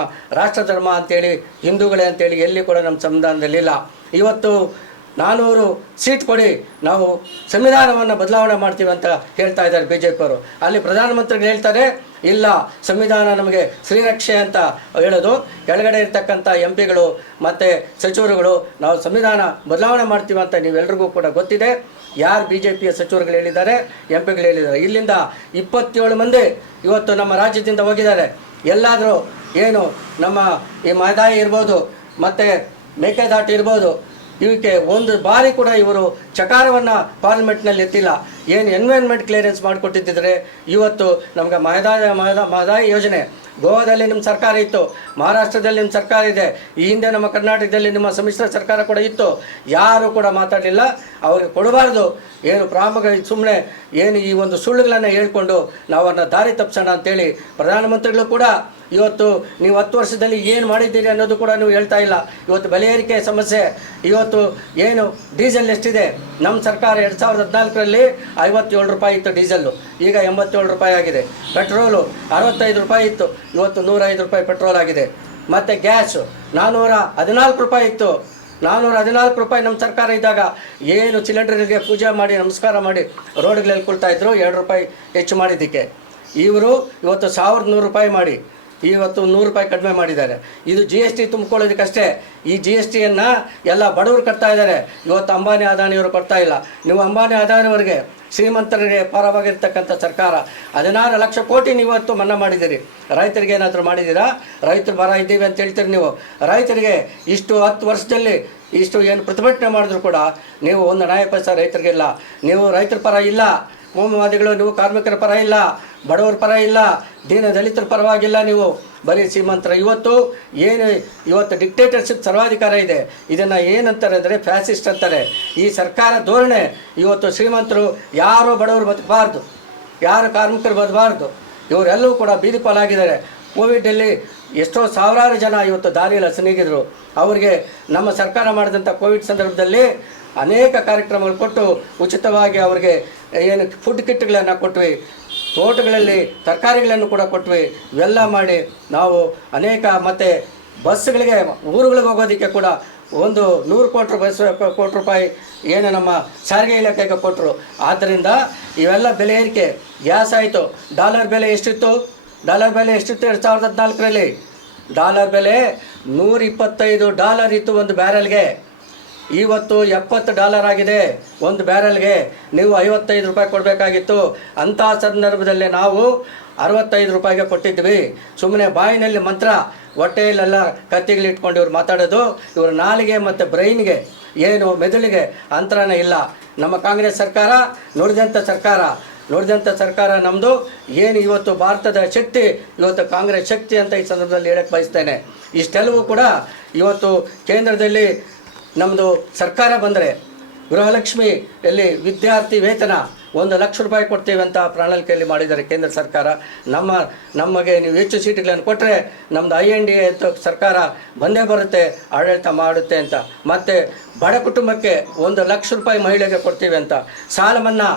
ರಾಷ್ಟ್ರ ಧರ್ಮ ಅಂತೇಳಿ ಹಿಂದೂಗಳೇ ಅಂತೇಳಿ ಎಲ್ಲಿ ಕೂಡ ನಮ್ಮ ಸಂವಿಧಾನದಲ್ಲಿಲ್ಲ. ಇವತ್ತು 400 ಸೀಟ್ ಕೊಡಿ, ನಾವು ಸಂವಿಧಾನವನ್ನು ಬದಲಾವಣೆ ಮಾಡ್ತೀವಿ ಅಂತ ಹೇಳ್ತಾ ಇದ್ದಾರೆ BJP ಅವರು. ಅಲ್ಲಿ ಪ್ರಧಾನಮಂತ್ರಿಗಳು ಹೇಳ್ತಾರೆ, ಇಲ್ಲ ಸಂವಿಧಾನ ನಮಗೆ ಶ್ರೀರಕ್ಷೆ ಅಂತ ಹೇಳೋದು. ಕೆಳಗಡೆ ಇರ್ತಕ್ಕಂಥ MP ಗಳು ಮತ್ತು ಸಚಿವರುಗಳು ನಾವು ಸಂವಿಧಾನ ಬದಲಾವಣೆ ಮಾಡ್ತೀವಿ ಅಂತ ನೀವೆಲ್ರಿಗೂ ಕೂಡ ಗೊತ್ತಿದೆ. ಯಾರು BJPಯ ಸಚಿವರುಗಳು ಹೇಳಿದ್ದಾರೆ, MP ಗಳು ಹೇಳಿದ್ದಾರೆ. ಇಲ್ಲಿಂದ 27 ಮಂದಿ ಇವತ್ತು ನಮ್ಮ ರಾಜ್ಯದಿಂದ ಹೋಗಿದ್ದಾರೆ. ಎಲ್ಲಾದರೂ ಏನು ನಮ್ಮ ಈ ಮಹದಾಯಿ ಇರ್ಬೋದು ಮತ್ತು ಮೇಕೆದಾಟು ಇರ್ಬೋದು, ಇವಕ್ಕೆ ಒಂದು ಬಾರಿ ಕೂಡ ಇವರು ಚಕಾರವನ್ನು ಪಾರ್ಲಿಮೆಂಟ್ನಲ್ಲಿ ಎತ್ತಿಲ್ಲ. ಏನು ಎನ್ವೈರ್ನ್ಮೆಂಟ್ ಕ್ಲಿಯರೆನ್ಸ್ ಮಾಡಿಕೊಟ್ಟಿದ್ದರೆ ಇವತ್ತು ನಮಗೆ ಮಹದಾಯಿ ಯೋಜನೆ, ಗೋವಾದಲ್ಲಿ ನಿಮ್ಮ ಸರ್ಕಾರ ಇತ್ತು, ಮಹಾರಾಷ್ಟ್ರದಲ್ಲಿ ನಿಮ್ಮ ಸರ್ಕಾರ ಇದೆ, ಈ ಹಿಂದೆ ನಮ್ಮ ಕರ್ನಾಟಕದಲ್ಲಿ ನಿಮ್ಮ ಸಮ್ಮಿಶ್ರ ಸರ್ಕಾರ ಕೂಡ ಇತ್ತು. ಯಾರು ಕೂಡ ಮಾತಾಡಲಿಲ್ಲ. ಅವ್ರಿಗೆ ಕೊಡಬಾರ್ದು. ಏನು ಸುಮ್ಮನೆ ಏನು ಈ ಒಂದು ಸುಳ್ಳುಗಳನ್ನು ಹೇಳ್ಕೊಂಡು ನಾವು ಅವ್ರನ್ನ ದಾರಿ ತಪ್ಪಿಸೋಣ ಅಂತೇಳಿ ಪ್ರಧಾನಮಂತ್ರಿಗಳು ಕೂಡ ಇವತ್ತು ನೀವು 10 ವರ್ಷದಲ್ಲಿ ಏನು ಮಾಡಿದ್ದೀರಿ ಅನ್ನೋದು ಕೂಡ ನೀವು ಹೇಳ್ತಾ ಇಲ್ಲ. ಇವತ್ತು ಬೆಲೆ ಏರಿಕೆ ಸಮಸ್ಯೆ, ಇವತ್ತು ಏನು ಡೀಸೆಲ್ ಎಷ್ಟಿದೆ, ನಮ್ಮ ಸರ್ಕಾರ 2014ರಲ್ಲಿ 57 ರೂಪಾಯಿ ಇತ್ತು ಡೀಸೆಲ್ಲು, ಈಗ 87 ರೂಪಾಯಿ ಆಗಿದೆ. ಪೆಟ್ರೋಲು 65 ರೂಪಾಯಿ ಇತ್ತು, ಇವತ್ತು 105 ರೂಪಾಯಿ ಪೆಟ್ರೋಲ್ ಆಗಿದೆ. ಮತ್ತು ಗ್ಯಾಸು 414 ರೂಪಾಯಿ ಇತ್ತು, 414 ರೂಪಾಯಿ ನಮ್ಮ ಸರ್ಕಾರ ಇದ್ದಾಗ ಏನು ಸಿಲಿಂಡರ್ಗೆ ಪೂಜೆ ಮಾಡಿ ನಮಸ್ಕಾರ ಮಾಡಿ ರೋಡ್ಗಳಲ್ಲಿ ಕೊಡ್ತಾಯಿದ್ರು 2 ರೂಪಾಯಿ ಹೆಚ್ಚು ಮಾಡಿದ್ದಕ್ಕೆ. ಇವರು ಇವತ್ತು 1100 ರೂಪಾಯಿ ಮಾಡಿ ಇವತ್ತು 100 ರೂಪಾಯಿ ಕಡಿಮೆ ಮಾಡಿದ್ದಾರೆ. ಇದು GST ತುಂಬಿಕೊಳ್ಳೋದಕ್ಕಷ್ಟೇ. ಈ GSTಯನ್ನು ಎಲ್ಲ ಬಡವರು ಕಟ್ತಾ ಇದ್ದಾರೆ. ಇವತ್ತು ಅಂಬಾನಿ ಅದಾನಿಯವರು ಕೊಡ್ತಾ ಇಲ್ಲ. ನೀವು ಅಂಬಾನಿ ಅದಾನಿಯವರಿಗೆ, ಶ್ರೀಮಂತರಿಗೆ ಪರವಾಗಿರ್ತಕ್ಕಂಥ ಸರ್ಕಾರ 16 ಲಕ್ಷ ಕೋಟಿ ನೀವು ಇವತ್ತು ಮನ್ನಾ ಮಾಡಿದ್ದೀರಿ. ರೈತರಿಗೆ ಏನಾದರೂ ಮಾಡಿದ್ದೀರಾ? ರೈತರು ಪರ ಇದ್ದೀವಿ ಅಂತ ಹೇಳ್ತೀರಿ ನೀವು. ರೈತರಿಗೆ ಇಷ್ಟು 10 ವರ್ಷದಲ್ಲಿ ಇಷ್ಟು ಏನು ಪ್ರತಿಭಟನೆ ಮಾಡಿದ್ರು ಕೂಡ ನೀವು ಒಂದು ನ್ಯಾಯ ಪೈಸೆ ರೈತರಿಗಿಲ್ಲ. ನೀವು ರೈತರ ಪರ ಇಲ್ಲ, ಕೋಮುವಾದಿಗಳು, ನೀವು ಕಾರ್ಮಿಕರ ಪರ ಇಲ್ಲ, ಬಡವರ ಪರ ಇಲ್ಲ, ದೀನ ದಲಿತರ ಪರವಾಗಿಲ್ಲ, ನೀವು ಬರೀ ಶ್ರೀಮಂತರ. ಇವತ್ತು ಡಿಕ್ಟೇಟರ್ಶಿಪ್ ಸರ್ವಾಧಿಕಾರ ಇದೆ. ಇದನ್ನು ಏನಂತಾರೆ ಅಂದರೆ ಫ್ಯಾಸಿಸ್ಟ್ ಅಂತಾರೆ. ಈ ಸರ್ಕಾರ ಧೋರಣೆ ಇವತ್ತು ಶ್ರೀಮಂತರು ಯಾರೋ ಬಡವರು ಬದುಕಬಾರ್ದು, ಯಾರು ಕಾರ್ಮಿಕರು ಬರಬಾರ್ದು, ಇವರೆಲ್ಲವೂ ಕೂಡ ಬೀದಿ ಪಾಲಾಗಿದ್ದಾರೆ. ಕೋವಿಡಲ್ಲಿ ಎಷ್ಟೋ ಸಾವಿರಾರು ಜನ ಇವತ್ತು ದಾರಿಯಲ್ಲಿ ಹಸನಿಗಿದ್ರು. ಅವರಿಗೆ ನಮ್ಮ ಸರ್ಕಾರ ಮಾಡಿದಂಥ ಕೋವಿಡ್ ಸಂದರ್ಭದಲ್ಲಿ ಅನೇಕ ಕಾರ್ಯಕ್ರಮಗಳು ಕೊಟ್ಟು ಉಚಿತವಾಗಿ ಅವರಿಗೆ ಏನು ಫುಡ್ ಕಿಟ್ಗಳನ್ನು ಕೊಟ್ವಿ, ತೋಟಗಳಲ್ಲಿ ತರಕಾರಿಗಳನ್ನು ಕೂಡ ಕೊಟ್ವಿ. ಇವೆಲ್ಲ ಮಾಡಿ ನಾವು ಅನೇಕ ಮತ್ತು ಬಸ್ಗಳಿಗೆ ಊರುಗಳಿಗೆ ಹೋಗೋದಕ್ಕೆ ಕೂಡ 100 ಕೋಟಿ ರೂಪಾಯಿ ಏನು ನಮ್ಮ ಸಾರಿಗೆ ಇಲಾಖೆಗೆ ಕೊಟ್ಟರು. ಆದ್ದರಿಂದ ಇವೆಲ್ಲ ಬೆಲೆ ಏರಿಕೆ, ಗ್ಯಾಸ್ ಆಯಿತು. ಡಾಲರ್ ಬೆಲೆ ಎಷ್ಟಿತ್ತು 2014ರಲ್ಲಿ? ಡಾಲರ್ ಬೆಲೆ $125 ಇತ್ತು ಒಂದು ಬ್ಯಾರಲ್ಗೆ. ಇವತ್ತು $70 ಆಗಿದೆ ಒಂದು ಬ್ಯಾರಲ್ಗೆ. ನೀವು 55 ರೂಪಾಯಿ ಕೊಡಬೇಕಾಗಿತ್ತು. ಅಂಥ ಸಂದರ್ಭದಲ್ಲಿ ನಾವು 65 ರೂಪಾಯಿಗೆ ಕೊಟ್ಟಿದ್ವಿ. ಸುಮ್ಮನೆ ಬಾಯಿನಲ್ಲಿ ಮಂತ್ರ, ಹೊಟ್ಟೆಯಲ್ಲೆಲ್ಲ ಕತ್ತಿಗಳಿಟ್ಕೊಂಡು ಇವ್ರು ಮಾತಾಡೋದು. ಇವ್ರ ನಾಲಿಗೆ ಮತ್ತು ಬ್ರೈನ್ಗೆ ಏನು ಮೆದುಳಿಗೆ ಅಂತರನೇ ಇಲ್ಲ. ನಮ್ಮ ಕಾಂಗ್ರೆಸ್ ಸರ್ಕಾರ ನುಡಿದಂಥ ಸರ್ಕಾರ ನಮ್ಮದು. ಏನು ಇವತ್ತು ಭಾರತದ ಶಕ್ತಿ, ಇವತ್ತು ಕಾಂಗ್ರೆಸ್ ಶಕ್ತಿ ಅಂತ ಈ ಸಂದರ್ಭದಲ್ಲಿ ಹೇಳಕ್ಕೆ ಬಯಸ್ತೇನೆ. ಇಷ್ಟೆಲ್ಲವೂ ಕೂಡ ಇವತ್ತು ಕೇಂದ್ರದಲ್ಲಿ ನಮ್ಮದು ಸರ್ಕಾರ ಬಂದರೆ ಗೃಹಲಕ್ಷ್ಮಿಯಲ್ಲಿ ವಿದ್ಯಾರ್ಥಿ ವೇತನ 1 ಲಕ್ಷ ರೂಪಾಯಿ ಕೊಡ್ತೀವಿ ಅಂತ ಪ್ರಣಾಳಿಕೆಯಲ್ಲಿ ಮಾಡಿದ್ದಾರೆ ಕೇಂದ್ರ ಸರ್ಕಾರ. ನಮಗೆ ನೀವು ಹೆಚ್ಚು ಸೀಟುಗಳನ್ನು ಕೊಟ್ಟರೆ ನಮ್ಮದು INDA ಸರ್ಕಾರ ಬಂದೇ ಬರುತ್ತೆ, ಆಡಳಿತ ಮಾಡುತ್ತೆ ಅಂತ. ಮತ್ತು ಬಡ ಕುಟುಂಬಕ್ಕೆ 1 ಲಕ್ಷ ರೂಪಾಯಿ ಮಹಿಳೆಗೆ ಕೊಡ್ತೀವಿ ಅಂತ. ಸಾಲ ಮನ್ನಾ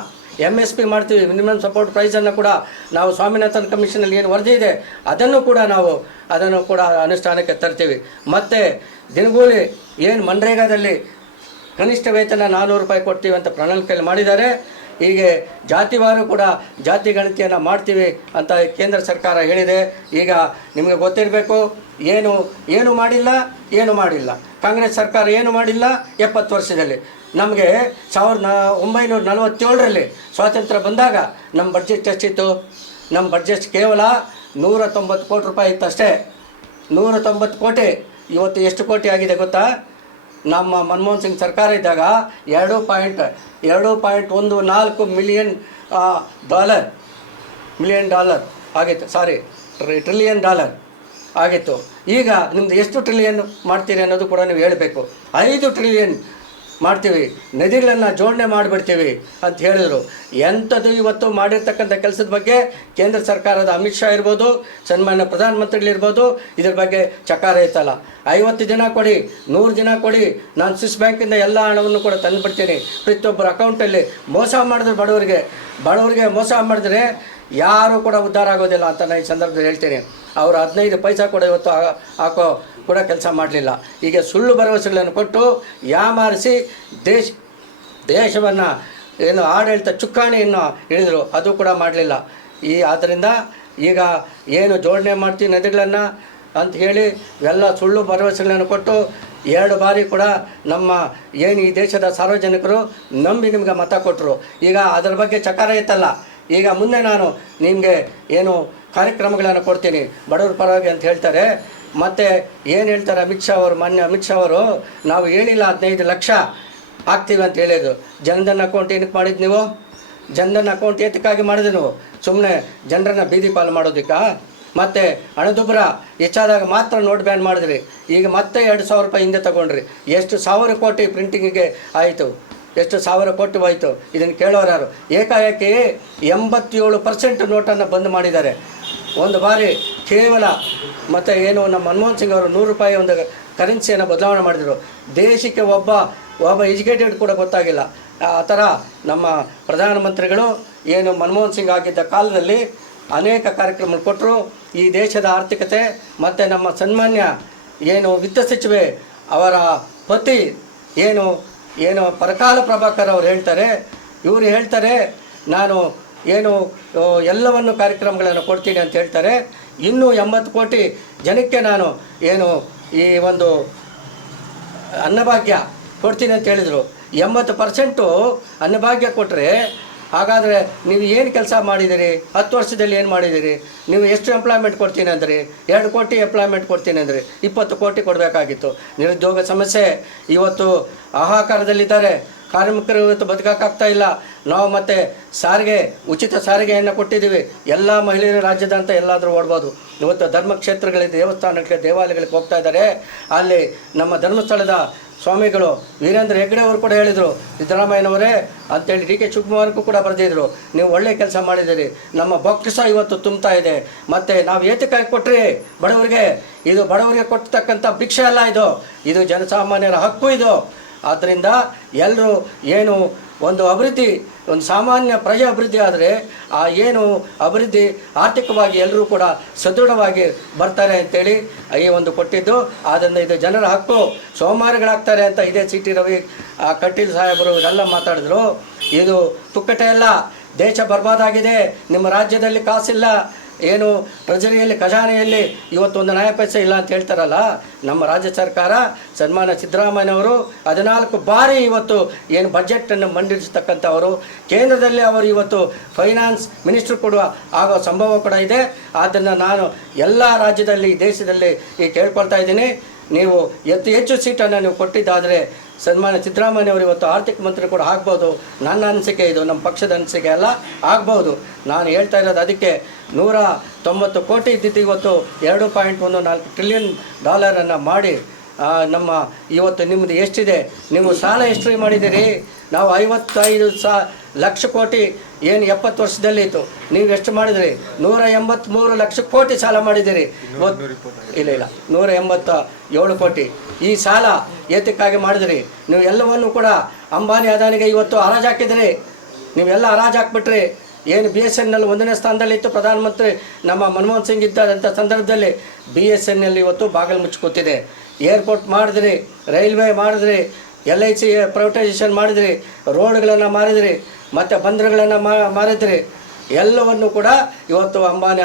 MSP ಮಾಡ್ತೀವಿ, ಮಿನಿಮಮ್ ಸಪೋರ್ಟ್ ಪ್ರೈಸನ್ನು ಕೂಡ ನಾವು ಸ್ವಾಮಿನಾಥನ್ ಕಮಿಷನಲ್ಲಿ ಏನು ವರದಿ ಇದೆ ಅದನ್ನು ಕೂಡ ನಾವು ಅನುಷ್ಠಾನಕ್ಕೆ ತರ್ತೀವಿ. ಮತ್ತು ದಿನಗೂಲಿ ಏನು ಮನ್ರೇಗಾದಲ್ಲಿ ಕನಿಷ್ಠ ವೇತನ 400 ರೂಪಾಯಿ ಕೊಡ್ತೀವಿ ಅಂತ ಪ್ರಣಾಳಿಕೆಯಲ್ಲಿ ಮಾಡಿದ್ದಾರೆ. ಹೀಗೆ ಜಾತಿವಾರು ಕೂಡ ಜಾತಿ ಗಣತಿಯನ್ನು ಮಾಡ್ತೀವಿ ಅಂತ ಕೇಂದ್ರ ಸರ್ಕಾರ ಹೇಳಿದೆ. ಈಗ ನಿಮಗೆ ಗೊತ್ತಿರಬೇಕು, ಏನು ಮಾಡಿಲ್ಲ ಕಾಂಗ್ರೆಸ್ ಸರ್ಕಾರ ಏನು ಮಾಡಿಲ್ಲ 70 ವರ್ಷದಲ್ಲಿ. ನಮಗೆ 1947ರಲ್ಲಿ ಸ್ವಾತಂತ್ರ್ಯ ಬಂದಾಗ ನಮ್ಮ ಬಡ್ಜೆಟ್ ಎಷ್ಟಿತ್ತು? ನಮ್ಮ ಬಡ್ಜೆಟ್ ಕೇವಲ 190 ಕೋಟಿ ರೂಪಾಯಿ ಇತ್ತಷ್ಟೇ. 190 ಕೋಟಿ ಇವತ್ತು ಎಷ್ಟು ಕೋಟಿ ಆಗಿದೆ ಗೊತ್ತಾ? ನಮ್ಮ ಮನಮೋಹನ್ ಸಿಂಗ್ ಸರ್ಕಾರ ಇದ್ದಾಗ 2.14 ಮಿಲಿಯನ್ ಡಾಲರ್ ಆಗಿತ್ತು. ಟ್ರಿಲಿಯನ್ ಡಾಲರ್ ಆಗಿತ್ತು. ಈಗ ನಿಮ್ಮದು ಎಷ್ಟು ಟ್ರಿಲಿಯನ್ ಮಾಡ್ತೀರಿ ಅನ್ನೋದು ಕೂಡ ನೀವು ಹೇಳಬೇಕು. 5 ಟ್ರಿಲಿಯನ್ ಮಾಡ್ತೀವಿ, ನದಿಗಳನ್ನು ಜೋಡಣೆ ಮಾಡಿಬಿಡ್ತೀವಿ ಅಂತ ಹೇಳಿದರು. ಎಂಥದ್ದು ಇವತ್ತು ಮಾಡಿರ್ತಕ್ಕಂಥ ಕೆಲಸದ ಬಗ್ಗೆ ಕೇಂದ್ರ ಸರ್ಕಾರದ ಅಮಿತ್ ಶಾ ಇರ್ಬೋದು, ಸನ್ಮಾನ್ಯ ಪ್ರಧಾನಮಂತ್ರಿಗಳಿರ್ಬೋದು, ಇದ್ರ ಬಗ್ಗೆ ಚಕಾರ ಇತ್ತಲ್ಲ. 50 ದಿನ ಕೊಡಿ, 100 ದಿನ ಕೊಡಿ, ನಾನು ಸ್ವಿಸ್ ಬ್ಯಾಂಕಿಂದ ಎಲ್ಲ ಹಣವನ್ನು ಕೂಡ ತಂದುಬಿಡ್ತೀನಿ. ಪ್ರತಿಯೊಬ್ಬರ ಅಕೌಂಟಲ್ಲಿ ಮೋಸ ಮಾಡಿದ್ರೆ ಬಡವರಿಗೆ ಮೋಸ ಮಾಡಿದ್ರೆ ಯಾರೂ ಕೂಡ ಉದ್ಧಾರ ಆಗೋದಿಲ್ಲ ಅಂತ ನಾನು ಈ ಸಂದರ್ಭದಲ್ಲಿ ಹೇಳ್ತೀನಿ. ಅವರು 15 ಪೈಸಾ ಕೂಡ ಇವತ್ತು ಹಾಕೋ ಕೂಡ ಕೆಲಸ ಮಾಡಲಿಲ್ಲ. ಈಗ ಸುಳ್ಳು ಭರವಸೆಗಳನ್ನು ಕೊಟ್ಟು ಯಾಮಾರಿಸಿ ದೇಶವನ್ನು ಆಡಳಿತ ಚುಕ್ಕಾಣಿಯನ್ನು ಹಿಡಿದರು, ಅದು ಕೂಡ ಮಾಡಲಿಲ್ಲ. ಆದ್ದರಿಂದ ಈಗ ಏನು ಜೋಡಣೆ ಮಾಡ್ತೀವಿ ನದಿಗಳನ್ನು ಅಂತ ಹೇಳಿ ಎಲ್ಲ ಸುಳ್ಳು ಭರವಸೆಗಳನ್ನು ಕೊಟ್ಟು 2 ಬಾರಿ ಕೂಡ ನಮ್ಮ ಈ ದೇಶದ ಸಾರ್ವಜನಿಕರು ನಂಬಿ ನಿಮಗೆ ಮತ ಕೊಟ್ಟರು. ಈಗ ಅದರ ಬಗ್ಗೆ ಚಕಾರ ಇತ್ತಲ್ಲ. ಈಗ ಮುಂದೆ ನಾನು ನಿಮಗೆ ಕಾರ್ಯಕ್ರಮಗಳನ್ನು ಕೊಡ್ತೀನಿ ಬಡವರ ಪರವಾಗಿ ಅಂತ ಹೇಳ್ತಾರೆ. ಮತ್ತು ಏನು ಹೇಳ್ತಾರೆ ಮಾನ್ಯ ಅಮಿತ್ ಶಾ ಅವರು, ನಾವು ಹೇಳಿಲ್ಲ 15 ಲಕ್ಷ ಹಾಕ್ತೀವಿ ಅಂತ ಹೇಳಿದ್ರು. ಜನಧನ್ ಅಕೌಂಟ್ ಏನಕ್ಕೆ ಮಾಡಿದ್ದು ನೀವು? ಜನಧನ್ ಅಕೌಂಟ್ ಏತಕ್ಕಾಗಿ ಮಾಡಿದ್ರಿ ನೀವು? ಸುಮ್ಮನೆ ಜನರನ್ನು ಬೀದಿ ಪಾಲು ಮಾಡೋದಕ್ಕೆ. ಮತ್ತು ಹಣದುಬ್ಬರ ಹೆಚ್ಚಾದಾಗ ಮಾತ್ರ ನೋಟ್ ಬ್ಯಾನ್ ಮಾಡಿದ್ರಿ. ಈಗ ಮತ್ತೆ 2,000 ರೂಪಾಯಿ ಹಿಂದೆ ತಗೊಂಡ್ರಿ. ಎಷ್ಟು 1,000 ಕೋಟಿ ಪ್ರಿಂಟಿಂಗಿಗೆ ಆಯಿತು? ಎಷ್ಟು 1,000 ಕೋಟಿ ಹೋಯಿತು? ಇದನ್ನು ಕೇಳೋರು ಯಾರು? ಏಕಾಏಕಿ 87% ನೋಟನ್ನು ಬಂದ್ ಮಾಡಿದ್ದಾರೆ ಒಂದು ಬಾರಿ ಕೇವಲ. ಮತ್ತು ನಮ್ಮ ಮನಮೋಹನ್ ಸಿಂಗ್ ಅವರು 100 ರೂಪಾಯಿ ಒಂದು ಕರೆನ್ಸಿಯನ್ನು ಬದಲಾವಣೆ ಮಾಡಿದರು. ದೇಶಕ್ಕೆ ಒಬ್ಬ ಎಜುಕೇಟೆಡ್ ಕೂಡ ಗೊತ್ತಾಗಿಲ್ಲ. ಆ ಥರ ನಮ್ಮ ಪ್ರಧಾನಮಂತ್ರಿಗಳು ಮನಮೋಹನ್ ಸಿಂಗ್ ಆಗಿದ್ದ ಕಾಲದಲ್ಲಿ ಅನೇಕ ಕಾರ್ಯಕ್ರಮ ಕೊಟ್ಟರು. ಈ ದೇಶದ ಆರ್ಥಿಕತೆ ಮತ್ತು ನಮ್ಮ ಸನ್ಮಾನ್ಯ ವಿತ್ತ ಸಚಿವೆ ಅವರ ಪತಿ ಪರಕಾಲ ಪ್ರಭಾಕರ್ ಅವರು ಹೇಳ್ತಾರೆ ನಾನು ಎಲ್ಲವನ್ನು ಕಾರ್ಯಕ್ರಮಗಳನ್ನು ಕೊಡ್ತೀನಿ ಅಂತ ಹೇಳ್ತಾರೆ. ಇನ್ನೂ 80 ಕೋಟಿ ಜನಕ್ಕೆ ನಾನು ಈ ಒಂದು ಅನ್ನಭಾಗ್ಯ ಕೊಡ್ತೀನಿ ಅಂತ ಹೇಳಿದರು. 80% ಅನ್ನಭಾಗ್ಯ ಕೊಟ್ಟರೆ ಹಾಗಾದರೆ ನೀವು ಏನು ಕೆಲಸ ಮಾಡಿದ್ದೀರಿ? 10 ವರ್ಷದಲ್ಲಿ ಏನು ಮಾಡಿದ್ದೀರಿ? ನೀವು ಎಷ್ಟು ಎಂಪ್ಲಾಯ್ಮೆಂಟ್ ಕೊಡ್ತೀನಿ ಅಂದ್ರಿ? 2 ಕೋಟಿ ಎಂಪ್ಲಾಯ್ಮೆಂಟ್ ಕೊಡ್ತೀನಿ ಅಂದ್ರಿ. 20 ಕೋಟಿ ಕೊಡಬೇಕಾಗಿತ್ತು. ನಿರುದ್ಯೋಗ ಸಮಸ್ಯೆ ಇವತ್ತು ಹಾಹಾಕಾರದಲ್ಲಿದ್ದಾರೆ. ಕಾರ್ಮಿಕರು ಇವತ್ತು ಬದುಕೋಕ್ಕಾಗ್ತಾ ಇಲ್ಲ. ನಾವು ಮತ್ತು ಉಚಿತ ಸಾರಿಗೆಯನ್ನು ಕೊಟ್ಟಿದ್ದೀವಿ. ಎಲ್ಲ ಮಹಿಳೆಯರು ರಾಜ್ಯದಂತ ಎಲ್ಲಾದರೂ ಓಡ್ಬೋದು. ಇವತ್ತು ಧರ್ಮಕ್ಷೇತ್ರಗಳಿಗೆ, ದೇವಾಲಯಗಳಿಗೆ ಹೋಗ್ತಾ ಇದ್ದಾರೆ. ಅಲ್ಲಿ ನಮ್ಮ ಧರ್ಮಸ್ಥಳದ ಸ್ವಾಮಿಗಳು ವೀರೇಂದ್ರ ಹೆಗ್ಗಡೆ ಅವರು ಕೂಡ ಹೇಳಿದರು, ಸಿದ್ದರಾಮಯ್ಯನವರೇ ಅಂತೇಳಿ ಡಿ ಕೆ ಶಿವಕುಮಾರ್ಗೂ ಕೂಡ ಬರೆದಿದ್ರು, ನೀವು ಒಳ್ಳೆಯ ಕೆಲಸ ಮಾಡಿದ್ದೀರಿ, ನಮ್ಮ ಬೊಕ್ಕಸ ಇವತ್ತು ತುಂಬ್ತಾ ಇದೆ. ಮತ್ತು ನಾವು ಏತಕ್ಕಾಗಿ ಕೊಟ್ಟರೆ ಬಡವರಿಗೆ, ಇದು ಬಡವರಿಗೆ ಕೊಡ್ತಕ್ಕಂಥ ಭಿಕ್ಷೆ ಅಲ್ಲ, ಇದು ಜನಸಾಮಾನ್ಯರ ಹಕ್ಕು ಇದು. ಆದ್ದರಿಂದ ಎಲ್ಲರೂ ಒಂದು ಅಭಿವೃದ್ಧಿ, ಒಂದು ಸಾಮಾನ್ಯ ಪ್ರಜೆ ಅಭಿವೃದ್ಧಿ ಆದರೆ ಆ ಅಭಿವೃದ್ಧಿ ಆರ್ಥಿಕವಾಗಿ ಎಲ್ಲರೂ ಕೂಡ ಸದೃಢವಾಗಿ ಬರ್ತಾರೆ ಅಂತೇಳಿ ಒಂದು ಕೊಟ್ಟಿದ್ದು. ಆದ್ದರಿಂದ ಇದು ಜನರ ಹಕ್ಕು. ಸೋಮಾರಿಗಳಾಗ್ತಾರೆ ಅಂತ ಇದೇ ಸಿ ಟಿ ರವಿ ಕಟೀಲ್ ಸಾಹೇಬರು ಇದೆಲ್ಲ ಮಾತಾಡಿದ್ರು. ಇದು ತುಕ್ಕಟೆ ಅಲ್ಲ. ದೇಶ ಬರ್ಬಾದಾಗಿದೆ. ನಿಮ್ಮ ರಾಜ್ಯದಲ್ಲಿ ಕಾಸಿಲ್ಲ, ಟ್ರೆಜರಿಯಲ್ಲಿ ಖಜಾನೆಯಲ್ಲಿ ಇವತ್ತು ಒಂದು ನಯ ಪೈಸೆ ಇಲ್ಲ ಅಂತ ಹೇಳ್ತಾರಲ್ಲ. ನಮ್ಮ ರಾಜ್ಯ ಸರ್ಕಾರ ಸನ್ಮಾನ್ಯ ಸಿದ್ದರಾಮಯ್ಯನವರು 14 ಬಾರಿ ಇವತ್ತು ಬಜೆಟನ್ನು ಮಂಡಿಸತಕ್ಕಂಥವರು. ಕೇಂದ್ರದಲ್ಲಿ ಅವರು ಇವತ್ತು ಫೈನಾನ್ಸ್ ಮಿನಿಸ್ಟರ್ ಕೂಡ ಆಗೋ ಸಂಭವ ಕೂಡ ಇದೆ. ಆದ್ದರಿಂದ ನಾನು ಎಲ್ಲ ರಾಜ್ಯದಲ್ಲಿ, ದೇಶದಲ್ಲಿ ಕೇಳ್ಕೊಳ್ತಾ ಇದ್ದೀನಿ, ನೀವು ಹೆಚ್ಚು ಸೀಟನ್ನು ನೀವು ಕೊಟ್ಟಿದ್ದಾದರೆ ಸನ್ಮಾನ್ಯ ಸಿದ್ದರಾಮಯ್ಯವರು ಇವತ್ತು ಆರ್ಥಿಕ ಮಂತ್ರಿ ಕೂಡ ಆಗ್ಬೋದು. ನನ್ನ ಅನಿಸಿಕೆ ಇದು, ನಮ್ಮ ಪಕ್ಷದ ಅನಿಸಿಕೆ ಅಲ್ಲ, ಆಗ್ಬೋದು. ನಾನು ಹೇಳ್ತಾ ಇರೋದು ಅದಕ್ಕೆ. 190 ಕೋಟಿ ಇದ್ದಿದ್ದು ಇವತ್ತು 2.14 ಟ್ರಿಲಿಯನ್ ಡಾಲರನ್ನು ಮಾಡಿ ನಮ್ಮ ಇವತ್ತು ನಿಮ್ಮದು ಎಷ್ಟಿದೆ? ನೀವು ಸಾಲ ಎಷ್ಟು ಮಾಡಿದ್ದೀರಿ? ನಾವು 55 ಲಕ್ಷ ಕೋಟಿ 70 ವರ್ಷದಲ್ಲಿ ಇತ್ತು. ನೀವು ಎಷ್ಟು ಮಾಡಿದಿರಿ? 183 ಲಕ್ಷ ಕೋಟಿ ಸಾಲ ಮಾಡಿದ್ದೀರಿ. ಇಲ್ಲ 187 ಕೋಟಿ. ಈ ಸಾಲ ಏತಕ್ಕಾಗಿ ಮಾಡಿದಿರಿ? ನೀವು ಎಲ್ಲವನ್ನೂ ಕೂಡ ಅಂಬಾನಿ ಅದಾನಿಗೆ ಇವತ್ತು ಹರಾಜು ಹಾಕಿದಿರಿ. ನೀವೆಲ್ಲ ಹರಾಜು ಹಾಕ್ಬಿಟ್ರಿ. ಏನು BSNL 1ನೇ ಸ್ಥಾನದಲ್ಲಿತ್ತು, ಪ್ರಧಾನಮಂತ್ರಿ ನಮ್ಮ ಮನಮೋಹನ್ ಸಿಂಗ್ ಇದ್ದಂಥ ಸಂದರ್ಭದಲ್ಲಿ BSNL ಇವತ್ತು ಬಾಗಿಲು ಮುಚ್ಚಿಕೊತಿದೆ. ಏರ್ಪೋರ್ಟ್ ಮಾಡಿದ್ರಿ, ರೈಲ್ವೆ ಮಾಡಿದ್ರಿ, LIC ಪ್ರೈವೇಟೈಸೇಷನ್ ಮಾಡಿದ್ರಿ, ರೋಡ್ಗಳನ್ನು ಮಾರಿದ್ರಿ, ಮತ್ತು ಬಂದರುಗಳನ್ನು ಮಾರಿದ್ರಿ. ಎಲ್ಲವನ್ನು ಕೂಡ ಇವತ್ತು ಅಂಬಾನಿ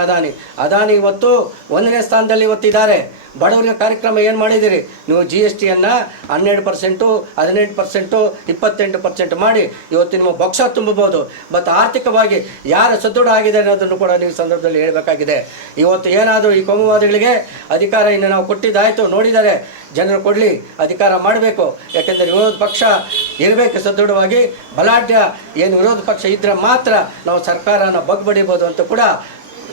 ಅದಾನಿ ಇವತ್ತು 1ನೇ ಸ್ಥಾನದಲ್ಲಿ ಇವತ್ತಿದ್ದಾರೆ. ಬಡವರಿಗೆ ಕಾರ್ಯಕ್ರಮ ಏನು ಮಾಡಿದ್ದೀರಿ ನೀವು? GSTಯನ್ನು 12%, 18%, 28% ಮಾಡಿ ಇವತ್ತು ನಿಮ್ಮ ಬೊಕ್ಸ ತುಂಬಬಹುದು. ಮತ್ತು ಆರ್ಥಿಕವಾಗಿ ಯಾರು ಸದೃಢ ಆಗಿದೆ ಅನ್ನೋದನ್ನು ಕೂಡ ನೀವು ಸಂದರ್ಭದಲ್ಲಿ ಹೇಳಬೇಕಾಗಿದೆ. ಇವತ್ತು ಏನಾದರೂ ಈ ಕೋಮುವಾದಿಗಳಿಗೆ ಅಧಿಕಾರ ಇನ್ನು ನಾವು ಕೊಟ್ಟಿದ್ದಾಯಿತು, ನೋಡಿದ್ದಾರೆ, ಜನರು ಕೊಡಲಿ, ಅಧಿಕಾರ ಮಾಡಬೇಕು. ಯಾಕೆಂದರೆ ವಿರೋಧ ಪಕ್ಷ ಇರಬೇಕು ಸದೃಢವಾಗಿ. ಬಲಾಢ್ಯ ಏನು ವಿರೋಧ ಪಕ್ಷ ಇದ್ದರೆ ಮಾತ್ರ ನಾವು ಸರ್ಕಾರನ ಬಗ್ಬಡಿಬೋದು ಅಂತ ಕೂಡ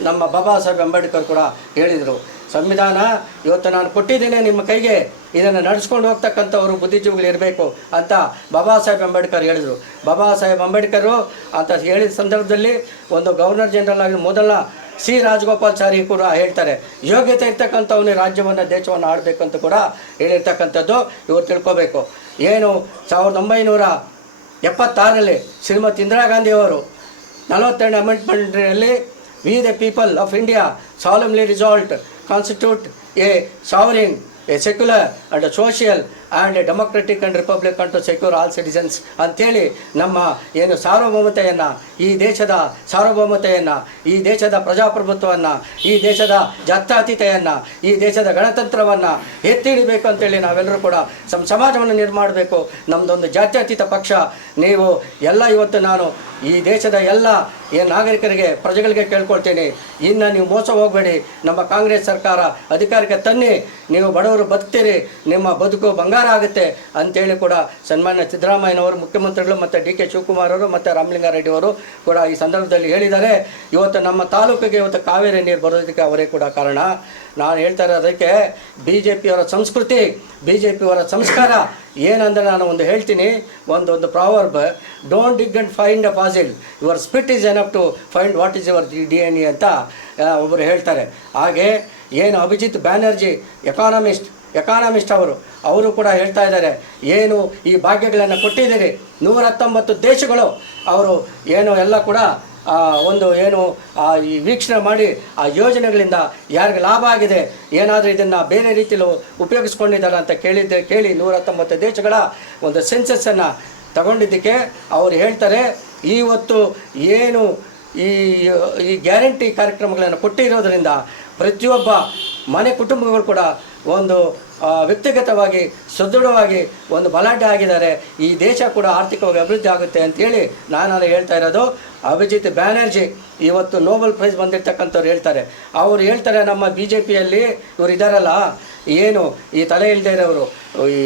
ನಮ್ಮ ಬಾಬಾ ಸಾಹೇಬ್ ಅಂಬೇಡ್ಕರ್ ಕೂಡ ಹೇಳಿದರು. ಸಂವಿಧಾನ ಇವತ್ತು ನಾನು ಕೊಟ್ಟಿದ್ದೇನೆ ನಿಮ್ಮ ಕೈಗೆ, ಇದನ್ನು ನಡೆಸ್ಕೊಂಡು ಹೋಗ್ತಕ್ಕಂಥವರು ಬುದ್ಧಿಜೀವಿಗಳು ಇರಬೇಕು ಅಂತ ಬಾಬಾ ಸಾಹೇಬ್ ಅಂಬೇಡ್ಕರ್ ಹೇಳಿದರು. ಬಾಬಾ ಸಾಹೇಬ್ ಅಂಬೇಡ್ಕರು ಅಂತ ಹೇಳಿದ ಸಂದರ್ಭದಲ್ಲಿ ಒಂದು ಗವರ್ನರ್ ಜನರಲ್ ಆಗಿ ಮೊದಲ C. ರಾಜಗೋಪಾಲಾಚಾರಿ ಕೂಡ ಹೇಳ್ತಾರೆ, ಯೋಗ್ಯತೆ ಇರ್ತಕ್ಕಂಥವನ್ನೇ ರಾಜ್ಯವನ್ನು ದೇಶವನ್ನು ಆಡಬೇಕಂತ ಕೂಡ ಹೇಳಿರ್ತಕ್ಕಂಥದ್ದು ಇವರು ತಿಳ್ಕೋಬೇಕು. ಏನು 1976ರಲ್ಲಿ ಶ್ರೀಮತಿ ಇಂದಿರಾ ಗಾಂಧಿಯವರು 42ನೇ ಅಮೆಂಡ್ಮೆಂಟ್ನಲ್ಲಿ we the people of India solemnly resolved constitute a sovereign, a secular and socialist and democratic and republic to secure all citizens ಅಂಥೇಳಿ ನಮ್ಮ ಏನು ಸಾರ್ವಭೌಮತೆಯನ್ನು, ಈ ದೇಶದ ಸಾರ್ವಭೌಮತೆಯನ್ನು, ಈ ದೇಶದ ಪ್ರಜಾಪ್ರಭುತ್ವವನ್ನು, ಈ ದೇಶದ ಜಾತ್ಯತೀತೆಯನ್ನು, ಈ ದೇಶದ ಗಣತಂತ್ರವನ್ನು ಎತ್ತಿ ಹಿಡಿಬೇಕು ಅಂತೇಳಿ ನಾವೆಲ್ಲರೂ ಕೂಡ ಸಮಾಜವನ್ನು ನಿರ್ಮಾಣಬೇಕು. ನಮ್ಮದೊಂದು ಜಾತ್ಯತೀತ ಪಕ್ಷ. ನೀವು ಎಲ್ಲ ಇವತ್ತು ನಾನು ಈ ದೇಶದ ಎಲ್ಲ ಏನು ನಾಗರಿಕರಿಗೆ, ಪ್ರಜೆಗಳಿಗೆ ಕೇಳ್ಕೊಳ್ತೀನಿ, ಇನ್ನು ನೀವು ಮೋಸ ಹೋಗಬೇಡಿ. ನಮ್ಮ ಕಾಂಗ್ರೆಸ್ ಸರ್ಕಾರ ಅಧಿಕಾರಕ್ಕೆ ತನ್ನಿ, ನೀವು ಬಡವರು ಬದುಕ್ತೀರಿ, ನಿಮ್ಮ ಬದುಕು ಬಂಗಾರ ಆಗುತ್ತೆ ಅಂತೇಳಿ ಕೂಡ ಸನ್ಮಾನ್ಯ ಸಿದ್ದರಾಮಯ್ಯನವರು, ಮುಖ್ಯಮಂತ್ರಿಗಳು, ಮತ್ತು DK ಶಿವಕುಮಾರ್ ಅವರು ಮತ್ತು ರಾಮಲಿಂಗಾರೆಡ್ಡಿ ಅವರು ಕೂಡ ಈ ಸಂದರ್ಭದಲ್ಲಿ ಹೇಳಿದ್ದಾರೆ. ಇವತ್ತು ನಮ್ಮ ತಾಲೂಕಿಗೆ ಇವತ್ತು ಕಾವೇರಿ ನೀರು ಬರೋದಕ್ಕೆ ಅವರೇ ಕೂಡ ಕಾರಣ. ನಾನು ಹೇಳ್ತಾ ಇರೋದಕ್ಕೆ BJPಯವರ ಸಂಸ್ಕೃತಿ, BJPಯವರ ಸಂಸ್ಕಾರ ಏನಂದರೆ, ನಾನು ಒಂದು ಹೇಳ್ತೀನಿ, ಒಂದು proverb, don't dig and find a fossil, your spit is enough to find what is your DNA ಅಂತ ಒಬ್ಬರು ಹೇಳ್ತಾರೆ. ಹಾಗೆ ಏನು ಅಭಿಜಿತ್ ಬ್ಯಾನರ್ಜಿ ಎಕಾನಮಿಸ್ಟ್ ಅವರು ಕೂಡ ಹೇಳ್ತಾ ಇದ್ದಾರೆ, ಏನು ಈ ಭಾಗ್ಯಗಳನ್ನು ಕೊಟ್ಟಿದ್ದೀರಿ, 119 ದೇಶಗಳು ಅವರು ಏನು ಎಲ್ಲ ಕೂಡ ಒಂದು ಏನು ಈ ವೀಕ್ಷಣೆ ಮಾಡಿ ಆ ಯೋಜನೆಗಳಿಂದ ಯಾರಿಗೆ ಲಾಭ ಆಗಿದೆ, ಏನಾದರೂ ಇದನ್ನು ಬೇರೆ ರೀತಿಯಲ್ಲಿ ಉಪಯೋಗಿಸ್ಕೊಂಡಿದ್ದಾರೆ ಅಂತ ಕೇಳಿ 119 ದೇಶಗಳ ಒಂದು ಸೆನ್ಸಸ್ಸನ್ನು ತಗೊಂಡಿದ್ದಕ್ಕೆ ಅವರು ಹೇಳ್ತಾರೆ, ಇವತ್ತು ಏನು ಈ ಗ್ಯಾರಂಟಿ ಕಾರ್ಯಕ್ರಮಗಳನ್ನು ಕೊಟ್ಟಿರೋದರಿಂದ ಪ್ರತಿಯೊಬ್ಬ ಮನೆ ಕುಟುಂಬಗಳು ಕೂಡ ಒಂದು ವ್ಯಕ್ತಿಗತವಾಗಿ ಸದೃಢವಾಗಿ ಒಂದು ಬಲಾಢ್ಯ ಆಗಿದ್ದಾರೆ. ಈ ದೇಶ ಕೂಡ ಆರ್ಥಿಕವಾಗಿ ಅಭಿವೃದ್ಧಿ ಆಗುತ್ತೆ ಅಂತೇಳಿ ನಾನು ಹೇಳ್ತಾ ಇರೋದು. ಅಭಿಜಿತ್ ಬ್ಯಾನರ್ಜಿ ಇವತ್ತು ನೋಬೆಲ್ ಪ್ರೈಸ್ ಬಂದಿರತಕ್ಕಂಥವ್ರು ಹೇಳ್ತಾರೆ, ಅವರು ಹೇಳ್ತಾರೆ, ನಮ್ಮ BJPಯಲ್ಲಿ ಇವರು ಇದ್ದಾರಲ್ಲ, ಏನು ಈ ತಲೆ ಇಲ್ಲದೆ ಇರೋರು, ಈ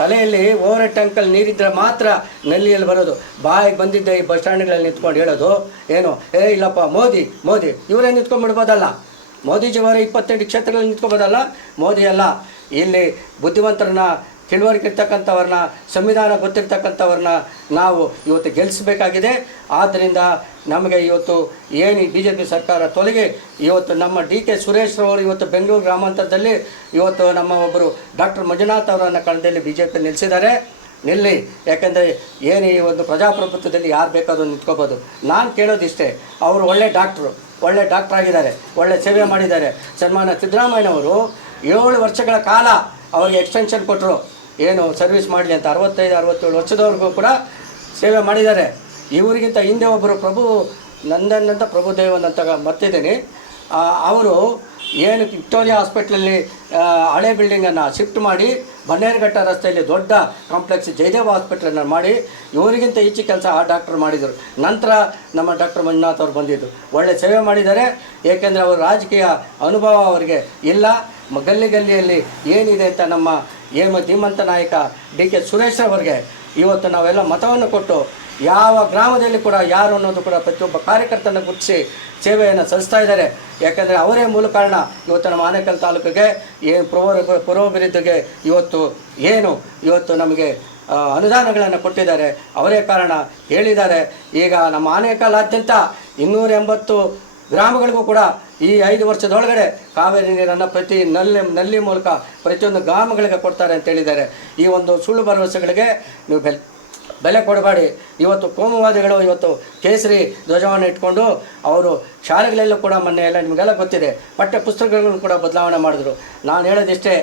ತಲೆಯಲ್ಲಿ ಓವರ್ ಟ್ಯಾಂಕಲ್ಲಿ ನೀರಿದ್ದರೆ ಮಾತ್ರ ನೆಲ್ಲಿಯಲ್ಲಿ ಬರೋದು, ಬಾಯಿಗೆ ಬಂದಿದ್ದೆ ಈ ಬಸ್ ಸ್ಟ್ಯಾಂಡ್ಗಳಲ್ಲಿ ನಿಂತ್ಕೊಂಡು ಹೇಳೋದು ಏನು, ಇಲ್ಲಪ್ಪ ಮೋದಿ ಇವರೇ ನಿಂತ್ಕೊಂಡ್ಬಿಡ್ಬೋದಲ್ಲ, ಮೋದಿಜಿಯವರೇ 28 ಕ್ಷೇತ್ರಗಳಲ್ಲಿ ನಿಂತ್ಕೊಬೋದಲ್ಲ. ಮೋದಿ ಅಲ್ಲ, ಇಲ್ಲಿ ಬುದ್ಧಿವಂತರನ್ನ, ತಿಳುವಳಿಕೆ ಇರ್ತಕ್ಕಂಥವ್ರನ್ನ, ಸಂವಿಧಾನ ಗೊತ್ತಿರ್ತಕ್ಕಂಥವ್ರನ್ನ ನಾವು ಇವತ್ತು ಗೆಲ್ಲಿಸಬೇಕಾಗಿದೆ. ಆದ್ದರಿಂದ ನಮಗೆ ಇವತ್ತು ಏನು ಈ BJP ಸರ್ಕಾರ ತೊಲಗಿ ಇವತ್ತು ನಮ್ಮ DK ಸುರೇಶ್ ಅವರು ಇವತ್ತು ಬೆಂಗಳೂರು ಗ್ರಾಮಾಂತರದಲ್ಲಿ ಇವತ್ತು ನಮ್ಮ ಒಬ್ಬರು ಡಾಕ್ಟರ್ ಮಂಜುನಾಥ್ ಅವರನ್ನು ಕಣದಲ್ಲಿ BJP ನಿಲ್ಲಿಸಿದ್ದಾರೆ. ನಿಲ್ಲಿ, ಯಾಕೆಂದರೆ ಏನು ಈ ಒಂದು ಪ್ರಜಾಪ್ರಭುತ್ವದಲ್ಲಿ ಯಾರು ಬೇಕಾದರೂ ನಿಂತ್ಕೋಬೋದು. ನಾನು ಕೇಳೋದಿಷ್ಟೇ, ಅವರು ಒಳ್ಳೆ ಡಾಕ್ಟ್ರು ಆಗಿದ್ದಾರೆ, ಒಳ್ಳೆ ಸೇವೆ ಮಾಡಿದ್ದಾರೆ. ಸನ್ಮಾನ್ಯ ಸಿದ್ದರಾಮಯ್ಯನವರು 7 ವರ್ಷಗಳ ಕಾಲ ಅವರಿಗೆ ಎಕ್ಸ್ಟೆನ್ಷನ್ ಕೊಟ್ಟರು, ಏನು ಸರ್ವಿಸ್ ಮಾಡಲಿ ಅಂತ, 65-67 ವರ್ಷದವರೆಗೂ ಕೂಡ ಸೇವೆ ಮಾಡಿದ್ದಾರೆ. ಇವರಿಗಿಂತ ಹಿಂದೆ ಒಬ್ಬರು ನಂದನ್ ಪ್ರಭುದೇವನ್ ಅಂತ ಮರ್ತಿದ್ದೀನಿ, ಅವರು ಏನು ವಿಕ್ಟೋರಿಯಾ ಹಾಸ್ಪಿಟ್ಲಲ್ಲಿ ಹಳೆ ಬಿಲ್ಡಿಂಗನ್ನು ಶಿಫ್ಟ್ ಮಾಡಿ ಬನ್ನೇರುಘಟ್ಟ ರಸ್ತೆಯಲ್ಲಿ ದೊಡ್ಡ ಕಾಂಪ್ಲೆಕ್ಸ್ ಜಯದೇವ ಹಾಸ್ಪಿಟ್ಲನ್ನು ಮಾಡಿ ಇವರಿಗಿಂತ ಈಚೆ ಕೆಲಸ ಆ ಡಾಕ್ಟರ್ ಮಾಡಿದರು. ನಂತರ ನಮ್ಮ ಡಾಕ್ಟರ್ ಮಂಜುನಾಥ್ ಅವರು ಬಂದಿದ್ದು, ಒಳ್ಳೆ ಸೇವೆ ಮಾಡಿದ್ದಾರೆ. ಏಕೆಂದರೆ ಅವರು ರಾಜಕೀಯ ಅನುಭವ ಅವರಿಗೆ ಇಲ್ಲ. ಗಲ್ಲಿಯಲ್ಲಿ ಏನಿದೆ ಅಂತ ನಮ್ಮ ಧೀಮಂತ ನಾಯಕ DK ಸುರೇಶ್ ಅವರಿಗೆ ಇವತ್ತು ನಾವೆಲ್ಲ ಮತವನ್ನು ಕೊಟ್ಟು ಯಾವ ಗ್ರಾಮದಲ್ಲಿ ಕೂಡ ಯಾರು ಅನ್ನೋದು ಕೂಡ ಪ್ರತಿಯೊಬ್ಬ ಕಾರ್ಯಕರ್ತನ ಗುರುತಿಸಿ ಸೇವೆಯನ್ನು ಸಲ್ಲಿಸ್ತಾ ಇದ್ದಾರೆ. ಯಾಕೆಂದರೆ ಅವರೇ ಮೂಲ ಕಾರಣ ಇವತ್ತು ನಮ್ಮ ಆನೇಕಲ್ ತಾಲೂಕಿಗೆ ಏನು ಪೂರ್ವಾಭಿವೃದ್ಧಿಗೆ ಇವತ್ತು ನಮಗೆ ಅನುದಾನಗಳನ್ನು ಕೊಟ್ಟಿದ್ದಾರೆ, ಅವರೇ ಕಾರಣ ಹೇಳಿದ್ದಾರೆ. ಈಗ ನಮ್ಮ ಆನೇಕಲ್ಲಾದ್ಯಂತ 280 ಗ್ರಾಮಗಳಿಗೂ ಕೂಡ ಈ 5 ವರ್ಷದೊಳಗಡೆ ಕಾವೇರಿ ನೀರನ್ನು ಪ್ರತಿ ನಲ್ಲಿ ಮೂಲಕ ಪ್ರತಿಯೊಂದು ಗ್ರಾಮಗಳಿಗೆ ಕೊಡ್ತಾರೆ ಅಂತ ಹೇಳಿದ್ದಾರೆ. ಈ ಒಂದು ಸುಳ್ಳು ಭರವಸೆಗಳಿಗೆ ನೀವು ಬೆಲೆ ಕೊಡಬೇಡಿ. ಇವತ್ತು ಕೋಮುವಾದಿಗಳು ಇವತ್ತು ಕೇಸರಿ ಧ್ವಜವನ್ನು ಇಟ್ಕೊಂಡು ಅವರು ಶಾಲೆಗಳಲ್ಲೂ ಕೂಡ ಮೊನ್ನೆ ಎಲ್ಲ ನಿಮಗೆಲ್ಲ ಗೊತ್ತಿದೆ, ಪಠ್ಯ ಪುಸ್ತಕಗಳನ್ನು ಕೂಡ ಬದಲಾವಣೆ ಮಾಡಿದ್ರು. ನಾನು ಹೇಳೋದಿಷ್ಟೇ,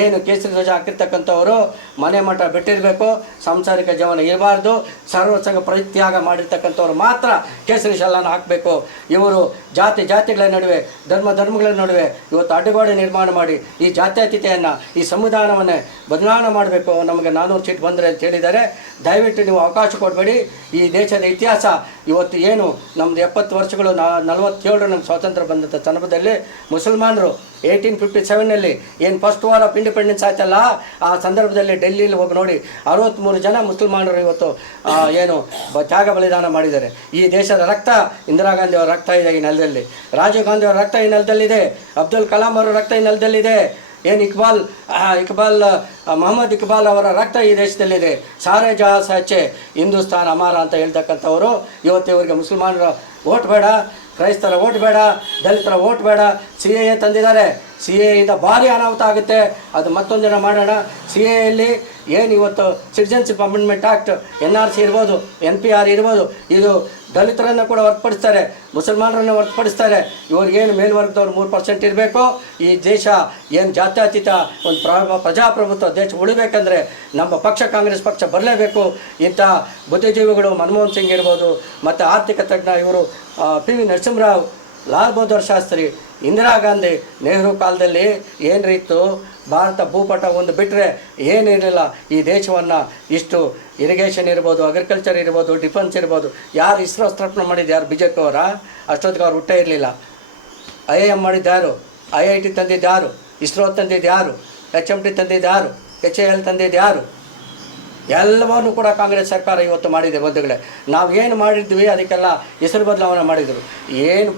ಏನು ಕೇಸರಿ ಧ್ವಜ ಹಾಕಿರ್ತಕ್ಕಂಥವರು ಮನೆ ಮಠ ಬಿಟ್ಟಿರಬೇಕು, ಸಾಂಸಾರಿಕ ಜೀವನ ಇರಬಾರ್ದು, ಸರ್ವಸಂಗ ಪರಿತ್ಯಾಗ ಮಾಡಿರ್ತಕ್ಕಂಥವ್ರು ಮಾತ್ರ ಕೇಸರಿ ಶಾಲನ್ನು ಹಾಕಬೇಕು. ಇವರು ಜಾತಿಗಳ ನಡುವೆ ಧರ್ಮಗಳ ನಡುವೆ ಇವತ್ತು ಅಡ್ಡಗೋಡೆ ನಿರ್ಮಾಣ ಮಾಡಿ ಈ ಜಾತ್ಯತೀತೆಯನ್ನು, ಈ ಸಂವಿಧಾನವನ್ನೇ ಬದಲಾವಣೆ ಮಾಡಬೇಕು, ನಮಗೆ 400 ಸೀಟ್ ಬಂದರೆ ಅಂತ ಹೇಳಿದ್ದಾರೆ. ದಯವಿಟ್ಟು ನೀವು ಅವಕಾಶ ಕೊಡಬೇಡಿ. ಈ ದೇಶದ ಇತಿಹಾಸ ಇವತ್ತು ಏನು ನಮ್ಮದು 70 ವರ್ಷಗಳು 47 ನಮ್ಮ ಸ್ವಾತಂತ್ರ್ಯ ಬಂದಂಥ ಸಂದರ್ಭದಲ್ಲಿ ಮುಸಲ್ಮಾನರು 1857ನಲ್ಲಿ ಏನು ಫಸ್ಟ್ ವಾರ್ ಆಫ್ ಇಂಡಿಪೆಂಡೆನ್ಸ್ ಆಯ್ತಲ್ಲ, ಆ ಸಂದರ್ಭದಲ್ಲಿ ಡೆಲ್ಲಿಯಲ್ಲಿ ಹೋಗಿ ನೋಡಿ 63 ಜನ ಮುಸಲ್ಮಾನರು ಇವತ್ತು ಏನು ತ್ಯಾಗ ಬಲಿದಾನ ಮಾಡಿದ್ದಾರೆ. ಈ ದೇಶದ ರಕ್ತ ಇಂದಿರಾ ಗಾಂಧಿ ಅವರ ರಕ್ತ ಇದೆ ಈ ನೆಲದಲ್ಲಿ, ರಾಜೀವ್ ಗಾಂಧಿ ಅವರ ರಕ್ತ ಈ ನೆಲದಲ್ಲಿದೆ, ಅಬ್ದುಲ್ ಕಲಾಂ ಅವರ ರಕ್ತ ಈ ನೆಲದಲ್ಲಿದೆ, ಏನು ಮೊಹಮ್ಮದ್ ಇಕ್ಬಾಲ್ ಅವರ ರಕ್ತ ಈ ದೇಶದಲ್ಲಿದೆ. ಸಾರೇ ಜಹಾಂ ಸೆ ಅಚ್ಚೆ ಹಿಂದೂಸ್ತಾನ್ ಅಮಾರ ಅಂತ ಹೇಳ್ತಕ್ಕಂಥವರು ಇವತ್ತು ಇವರಿಗೆ ಮುಸಲ್ಮಾನರ ಓಟ್ ಬೇಡ, ಕ್ರೈಸ್ತರ ಓಟ್ ಬೇಡ, ದಲಿತರ ಓಟ್ ಬೇಡ, CAA ತಂದಿದ್ದಾರೆ. CAA ಭಾರಿ ಅನಾಹುತ ಆಗುತ್ತೆ. ಅದು ಮತ್ತೊಂದು ದಿನ ಮಾಡೋಣ. CAA ಏನು ಇವತ್ತು ಸಿಟಿಜನ್ಶಿಪ್ ಅಮೆಂಡ್ಮೆಂಟ್ ಆ್ಯಕ್ಟ್, NRC ಇರ್ಬೋದು, NPR ಇರ್ಬೋದು, ಇದು ದಲಿತರನ್ನು ಕೂಡ ಹೊರತುಪಡಿಸ್ತಾರೆ, ಮುಸಲ್ಮಾನರನ್ನು ಹೊರತುಪಡಿಸ್ತಾರೆ. ಇವ್ರಿಗೇನು ಮೇಲ್ವರ್ಗದವ್ರು 3% ಇರಬೇಕು. ಈ ದೇಶ ಏನು ಜಾತ್ಯತೀತ ಒಂದು ಪ್ರಜಾಪ್ರಭುತ್ವ ದೇಶ ಉಳಿಬೇಕಂದ್ರೆ ನಮ್ಮ ಪಕ್ಷ ಕಾಂಗ್ರೆಸ್ ಪಕ್ಷ ಬರಲೇಬೇಕು. ಇಂಥ ಬುದ್ಧಿಜೀವಿಗಳು ಮನಮೋಹನ್ ಸಿಂಗ್ ಇರ್ಬೋದು, ಮತ್ತು ಆರ್ಥಿಕ ತಜ್ಞ ಇವರು PV ನರಸಿಂಹರಾವ್, ಲಾಲ್ ಬಹದ್ದೂರ್ ಶಾಸ್ತ್ರಿ, ಇಂದಿರಾ ಗಾಂಧಿ, ನೆಹರು ಕಾಲದಲ್ಲಿ ಏನಿತ್ತು ಭಾರತ ಭೂಪಟ ಒಂದು ಬಿಟ್ಟರೆ ಏನಿರಲಿಲ್ಲ. ಈ ದೇಶವನ್ನು ಇಷ್ಟು ಇರಿಗೇಷನ್ ಇರ್ಬೋದು, ಅಗ್ರಿಕಲ್ಚರ್ ಇರ್ಬೋದು, ಡಿಫೆನ್ಸ್ ಇರ್ಬೋದು, ಯಾರು ಇಸ್ರೋ ಸ್ಥಾಪನೆ ಮಾಡಿದ್ದು ಯಾರು? BJP ಅವರ? ಅಷ್ಟೊತ್ತಿಗೆ ಅವ್ರು ಹುಟ್ಟೇ ಇರಲಿಲ್ಲ. IIM ಮಾಡಿದ್ದು ಯಾರು? IIT ತಂದಿದ್ದು ಯಾರು? ಇಸ್ರೋ ತಂದಿದ್ದು ಯಾರು? HMT ತಂದಿದ್ದು ಯಾರು? HAL ತಂದಿದ್ದು ಯಾರು? ಎಲ್ಲವನ್ನೂ ಕೂಡ ಕಾಂಗ್ರೆಸ್ ಸರ್ಕಾರ ಇವತ್ತು ಮಾಡಿದೆ. ಬಂಧುಗಳೇ, ನಾವು ಏನು ಮಾಡಿದ್ವಿ ಅದಕ್ಕೆಲ್ಲ ಹೆಸರು ಬದಲಾವಣೆ ಮಾಡಿದರು. ಏನು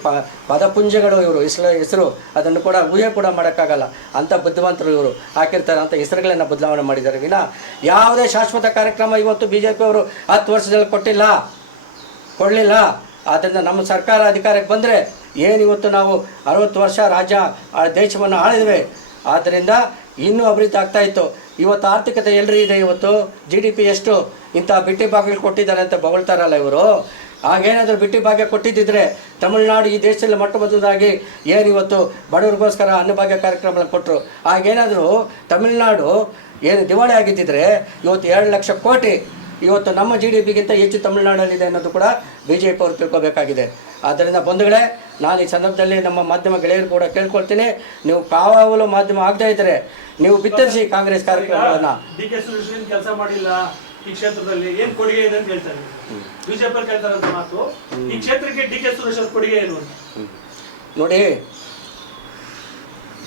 ಪದಪುಂಜಗಳು ಇವರು ಹೆಸರು, ಅದನ್ನು ಕೂಡ ಊಹೆ ಕೂಡ ಮಾಡೋಕ್ಕಾಗಲ್ಲ. ಅಂಥ ಬುದ್ಧಿವಂತರು ಇವರು ಹಾಕಿರ್ತಾರೆ, ಅಂಥ ಹೆಸರುಗಳನ್ನು ಬದಲಾವಣೆ ಮಾಡಿದ್ದಾರೆ. ವಿನ ಯಾವುದೇ ಶಾಶ್ವತ ಕಾರ್ಯಕ್ರಮ ಇವತ್ತು BJP ಅವರು 10 ವರ್ಷದಲ್ಲಿ ಕೊಡಲಿಲ್ಲ. ಆದ್ದರಿಂದ ನಮ್ಮ ಸರ್ಕಾರ ಅಧಿಕಾರಕ್ಕೆ ಬಂದರೆ ಏನು ಇವತ್ತು ನಾವು 60 ವರ್ಷ ದೇಶವನ್ನು ಆಳಿದ್ವಿ. ಆದ್ದರಿಂದ ಇನ್ನೂ ಅಭಿವೃದ್ಧಿ ಆಗ್ತಾಯಿತ್ತು. ಇವತ್ತು ಆರ್ಥಿಕತೆ ಎಲ್ಲರೂ ಇದೆ. ಇವತ್ತು GDP ಎಷ್ಟು ಇಂಥ ಬಿಟ್ಟಿ ಭಾಗ್ಯಗಳು ಕೊಟ್ಟಿದ್ದಾರೆ ಅಂತ ಬೊಗಳ್ತಾರಲ್ಲ ಇವರು. ಆಗೇನಾದರೂ ಬಿಟ್ಟಿ ಭಾಗ್ಯ ಕೊಟ್ಟಿದ್ದಿದ್ರೆ ತಮಿಳುನಾಡು ಈ ದೇಶದಲ್ಲಿ ಮೊಟ್ಟ ಮೊದಲಾಗಿ ಏನು ಇವತ್ತು ಬಡವರಿಗೋಸ್ಕರ ಅನ್ನಭಾಗ್ಯ ಕಾರ್ಯಕ್ರಮ ಕೊಟ್ಟರು. ಆಗೇನಾದರೂ ತಮಿಳುನಾಡು ಏನು ದಿವಾಳಿ ಆಗಿದ್ದಿದ್ರೆ ಇವತ್ತು 2 ಲಕ್ಷ ಕೋಟಿ ಇವತ್ತು ನಮ್ಮ GDPಗಿಂತ ಹೆಚ್ಚು ತಮಿಳುನಾಡಲ್ಲಿದೆ ಅನ್ನೋದು ಕೂಡ BJP ಅವರು ತಿಳ್ಕೊಬೇಕಾಗಿದೆ. ಆದ್ದರಿಂದ ಬಂಧುಗಳೇ, ನಾನು ಈ ಸಂದರ್ಭದಲ್ಲಿ ನಮ್ಮ ಮಾಧ್ಯಮ ಗೆಳೆಯರು ಕೂಡ ಕೇಳ್ಕೊಳ್ತೀನಿ, ನೀವು ಕಾವಾಗಲು ಮಾಧ್ಯಮ ಆಗದೇ ಇದ್ದರೆ ನೀವು ಬಿತ್ತರಿಸಿ ಕಾಂಗ್ರೆಸ್ ಕಾರ್ಯಕ್ರಮಗಳನ್ನು. DK ಸುರೇಶ್ ಕೆಲಸ ಮಾಡಿಲ್ಲ ಈ ಕ್ಷೇತ್ರದಲ್ಲಿ, ಏನು ಕೊಡುಗೆ ಇದೆ ಅಂತ ಹೇಳ್ತಾರೆ. BJP ಕೇಳ್ತಾರಂತ ಮಾತು, ಈ ಕ್ಷೇತ್ರಕ್ಕೆ DK ಸುರೇಶ್ ಅವ್ರ ಕೊಡುಗೆ ಏನು ಅಂತ ನೋಡಿ.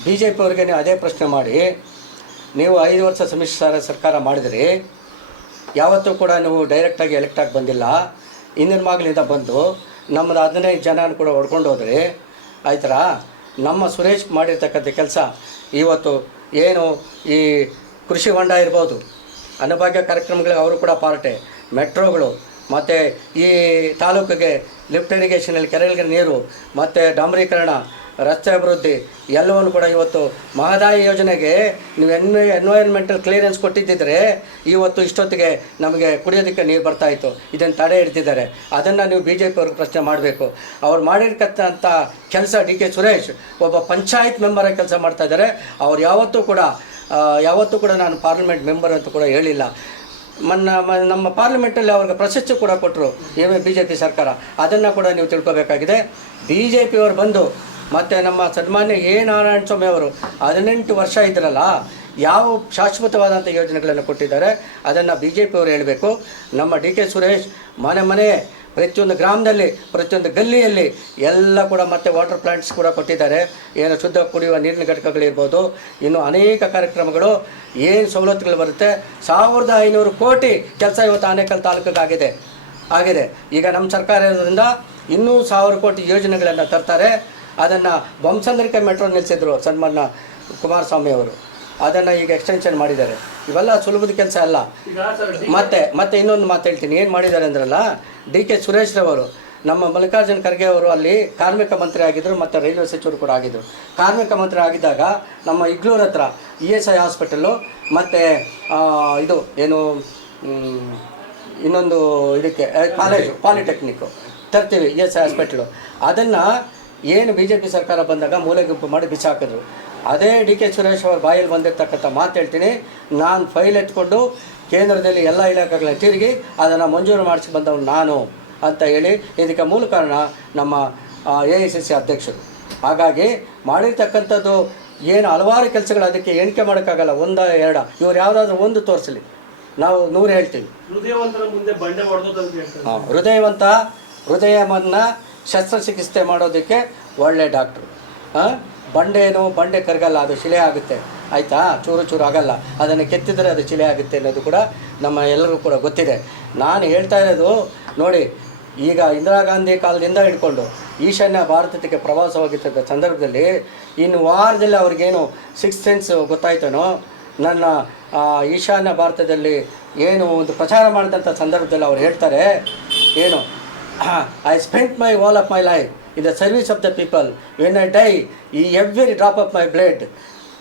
BJP ಅವರಿಗೆ ನೀವು ಅದೇ ಪ್ರಶ್ನೆ ಮಾಡಿ, ನೀವು 5 ವರ್ಷ ಸಮ್ಮಿಶ್ರ ಸರ್ಕಾರ ಮಾಡಿದ್ರಿ, ಯಾವತ್ತೂ ಕೂಡ ನೀವು ಡೈರೆಕ್ಟಾಗಿ ಎಲೆಕ್ಟ್ ಆಗಿ ಬಂದಿಲ್ಲ. ಹಿಂದಿನ ಮಾಗಲಿಂದ ಬಂದು ನಮ್ಮದು 15 ಜನ ಕೂಡ ಹೊಡ್ಕೊಂಡು ಹೋದ್ರಿ. ಆಯ್ತರ ನಮ್ಮ ಸುರೇಶ್ ಮಾಡಿರ್ತಕ್ಕಂಥ ಕೆಲಸ ಇವತ್ತು ಏನು ಈ ಕೃಷಿ ಹೊಂಡ ಇರ್ಬೋದು, ಅನ್ನಭಾಗ್ಯ ಕಾರ್ಯಕ್ರಮಗಳಿಗೆ ಅವರು ಕೂಡ ಪಾರ್ಟೆ, ಮೆಟ್ರೋಗಳು, ಮತ್ತು ಈ ತಾಲೂಕಿಗೆ ಲಿಫ್ಟ್ ಇರಿಗೇಷನಲ್ಲಿ ಕೆರೆಗಳಿಗೆ ನೀರು, ಮತ್ತು ಡಾಂಬರೀಕರಣ, ರಸ್ತೆ ಅಭಿವೃದ್ಧಿ ಎಲ್ಲವನ್ನು ಕೂಡ ಇವತ್ತು ಮಹದಾಯಿ ಯೋಜನೆಗೆ ನೀವು ಎನ್ವೈರ್ಮೆಂಟಲ್ ಕ್ಲಿಯರೆನ್ಸ್ ಕೊಟ್ಟಿದ್ದಿದ್ರೆ ಇವತ್ತು ಇಷ್ಟೊತ್ತಿಗೆ ನಮಗೆ ಕುಡಿಯೋದಕ್ಕೆ ನೀರು ಬರ್ತಾಯಿತ್ತು. ಇದನ್ನು ತಡೆ ಹಿಡ್ತಿದ್ದಾರೆ. ಅದನ್ನು ನೀವು BJP ಅವ್ರಿಗೆ ಪ್ರಶ್ನೆ ಮಾಡಬೇಕು. ಅವ್ರು ಮಾಡಿರ್ತಕ್ಕಂಥ ಕೆಲಸ DK ಸುರೇಶ್ ಒಬ್ಬ ಪಂಚಾಯತ್ ಮೆಂಬರಾಗಿ ಕೆಲಸ ಮಾಡ್ತಾಯಿದ್ದಾರೆ. ಅವ್ರು ಯಾವತ್ತೂ ಕೂಡ ನಾನು ಪಾರ್ಲಿಮೆಂಟ್ ಮೆಂಬರ್ ಅಂತ ಕೂಡ ಹೇಳಿಲ್ಲ. ನಮ್ಮ ಪಾರ್ಲಿಮೆಂಟಲ್ಲಿ ಅವ್ರಿಗೆ ಪ್ರಶಸ್ತಿ ಕೂಡ ಕೊಟ್ಟರು BJP ಸರ್ಕಾರ. ಅದನ್ನು ಕೂಡ ನೀವು ತಿಳ್ಕೊಬೇಕಾಗಿದೆ. BJP ಅವರು ಬಂದು ಮತ್ತು ನಮ್ಮ ಸನ್ಮಾನ್ಯ ನಾರಾಯಣ ಸ್ವಾಮಿ ಅವರು 18 ವರ್ಷ ಇದ್ರಲ್ಲ, ಯಾವ ಶಾಶ್ವತವಾದಂಥ ಯೋಜನೆಗಳನ್ನು ಕೊಟ್ಟಿದ್ದಾರೆ ಅದನ್ನು BJP ಅವರು ಹೇಳಬೇಕು. ನಮ್ಮ DK ಸುರೇಶ್ ಮನೆ ಪ್ರತಿಯೊಂದು ಗ್ರಾಮದಲ್ಲಿ, ಪ್ರತಿಯೊಂದು ಗಲ್ಲಿಯಲ್ಲಿ ಎಲ್ಲ ಕೂಡ ಮತ್ತು ವಾಟರ್ ಪ್ಲ್ಯಾಂಟ್ಸ್ ಕೂಡ ಕೊಟ್ಟಿದ್ದಾರೆ. ಏನು ಶುದ್ಧ ಕುಡಿಯುವ ನೀರಿನ ಘಟಕಗಳಿರ್ಬೋದು, ಇನ್ನು ಅನೇಕ ಕಾರ್ಯಕ್ರಮಗಳು, ಏನು ಸವಲತ್ತುಗಳು ಬರುತ್ತೆ. 1500 ಕೋಟಿ ಕೆಲಸ ಇವತ್ತು ಆನೇಕಲ್ ತಾಲೂಕಿಗೆ ಆಗಿದೆ. ಈಗ ನಮ್ಮ ಸರ್ಕಾರ ಇರೋದ್ರಿಂದ ಇನ್ನೂ 1000 ಕೋಟಿ ಯೋಜನೆಗಳನ್ನು ತರ್ತಾರೆ. ಅದನ್ನು ಬೊಮ್ಮಸಂದ್ರಿಕೆ ಮೆಟ್ರೋ ನಿಲ್ಲಿಸಿದ್ರು ಸನ್ಮಾನ್ಯ ಕುಮಾರಸ್ವಾಮಿ ಅವರು, ಅದನ್ನು ಈಗ ಎಕ್ಸ್ಟೆನ್ಷನ್ ಮಾಡಿದ್ದಾರೆ. ಇವೆಲ್ಲ ಸುಲಭದ ಕೆಲಸ ಅಲ್ಲ. ಮತ್ತೆ ಇನ್ನೊಂದು ಮಾತು ಹೇಳ್ತೀನಿ, ಏನು ಮಾಡಿದ್ದಾರೆ ಅಂದ್ರಲ್ಲ, DK ಸುರೇಶ್ ರವರು ನಮ್ಮ ಮಲ್ಲಿಕಾರ್ಜುನ್ ಖರ್ಗೆ ಅವರು ಅಲ್ಲಿ ಕಾರ್ಮಿಕ ಮಂತ್ರಿ ಆಗಿದ್ದರು ಮತ್ತು ರೈಲ್ವೆ ಸಚಿವರು ಕೂಡ ಆಗಿದ್ದರು. ಕಾರ್ಮಿಕ ಮಂತ್ರಿ ಆಗಿದ್ದಾಗ ನಮ್ಮ ಇಗ್ಲೂರ್ ಹತ್ರ ESI ಹಾಸ್ಪಿಟಲ್ಲು ಮತ್ತು ಇದು ಏನು ಇನ್ನೊಂದು ಇದಕ್ಕೆ ಕಾಲೇಜು ಪಾಲಿಟೆಕ್ನಿಕ್ಕು ತರ್ತೀವಿ ಎಸ್ ಹಾಸ್ಪಿಟ್ಲು. ಅದನ್ನು ಏನು ಬಿ ಜೆ ಪಿ ಸರ್ಕಾರ ಬಂದಾಗ ಮೂಲೆ ಗುಂಪು ಮಾಡಿ ಬಿಸಾಕಿದ್ರು. ಅದೇ ಡಿ ಕೆ ಸುರೇಶ್ ಅವ್ರ ಬಾಯಲ್ಲಿ ಬಂದಿರತಕ್ಕಂಥ ಮಾತು ಹೇಳ್ತೀನಿ, ನಾನು ಫೈಲ್ ಎತ್ಕೊಂಡು ಕೇಂದ್ರದಲ್ಲಿ ಎಲ್ಲ ಇಲಾಖೆಗಳನ್ನ ತಿರುಗಿ ಅದನ್ನು ಮಂಜೂರು ಮಾಡಿಸಿ ಬಂದವನು ನಾನು ಅಂತ ಹೇಳಿ ಇದಕ್ಕೆ ಮೂಲ ಕಾರಣ ನಮ್ಮ AICC ಅಧ್ಯಕ್ಷರು. ಹಾಗಾಗಿ ಮಾಡಿರ್ತಕ್ಕಂಥದ್ದು ಏನು ಹಲವಾರು ಕೆಲಸಗಳು ಅದಕ್ಕೆ ಎಣಿಕೆ ಮಾಡೋಕ್ಕಾಗಲ್ಲ, ಒಂದ ಎರಡ, ಇವ್ರು ಯಾವುದಾದ್ರೂ ಒಂದು ತೋರಿಸಲಿ, ನಾವು 100 ಹೇಳ್ತೀವಿ. ಹೃದಯವಂತರ ಮುಂದೆ ಬಂಡೆ ಹೊಡೆದು ಅಂತ ಹೇಳ್ತಾರೆ. ಹೃದಯವನ್ನು ಶಸ್ತ್ರಚಿಕಿತ್ಸೆ ಮಾಡೋದಕ್ಕೆ ಒಳ್ಳೆ ಡಾಕ್ಟ್ರು. ಬಂಡೆ ಕರಗಲ್ಲ, ಅದು ಶಿಲೆ ಆಗುತ್ತೆ, ಆಯಿತಾ, ಚೂರು ಚೂರು ಆಗಲ್ಲ, ಅದನ್ನು ಕೆತ್ತಿದರೆ ಅದು ಶಿಲೆ ಆಗುತ್ತೆ ಅನ್ನೋದು ಕೂಡ ನಮ್ಮ ಎಲ್ಲರಿಗೂ ಕೂಡ ಗೊತ್ತಿದೆ. ನಾನು ಹೇಳ್ತಾ ಇರೋದು ನೋಡಿ, ಈಗ ಇಂದಿರಾ ಗಾಂಧಿ ಕಾಲದಿಂದ ಹಿಡ್ಕೊಂಡು ಈಶಾನ್ಯ ಭಾರತಕ್ಕೆ ಪ್ರವಾಸ ಹೋಗಿದ್ದ ಸಂದರ್ಭದಲ್ಲಿ ಇನ್ನು ವಾರದಲ್ಲಿ ಅವ್ರಿಗೇನು 6th ಸೆನ್ಸ್ ಗೊತ್ತಾಯ್ತನೋ, ನನ್ನ ಈಶಾನ್ಯ ಭಾರತದಲ್ಲಿ ಏನು ಒಂದು ಪ್ರಚಾರ ಮಾಡಿದಂಥ ಸಂದರ್ಭದಲ್ಲಿ ಅವ್ರು ಹೇಳ್ತಾರೆ ಏನು, I spent my all of my life in the service of the people, when I die ಈ every drop of my blood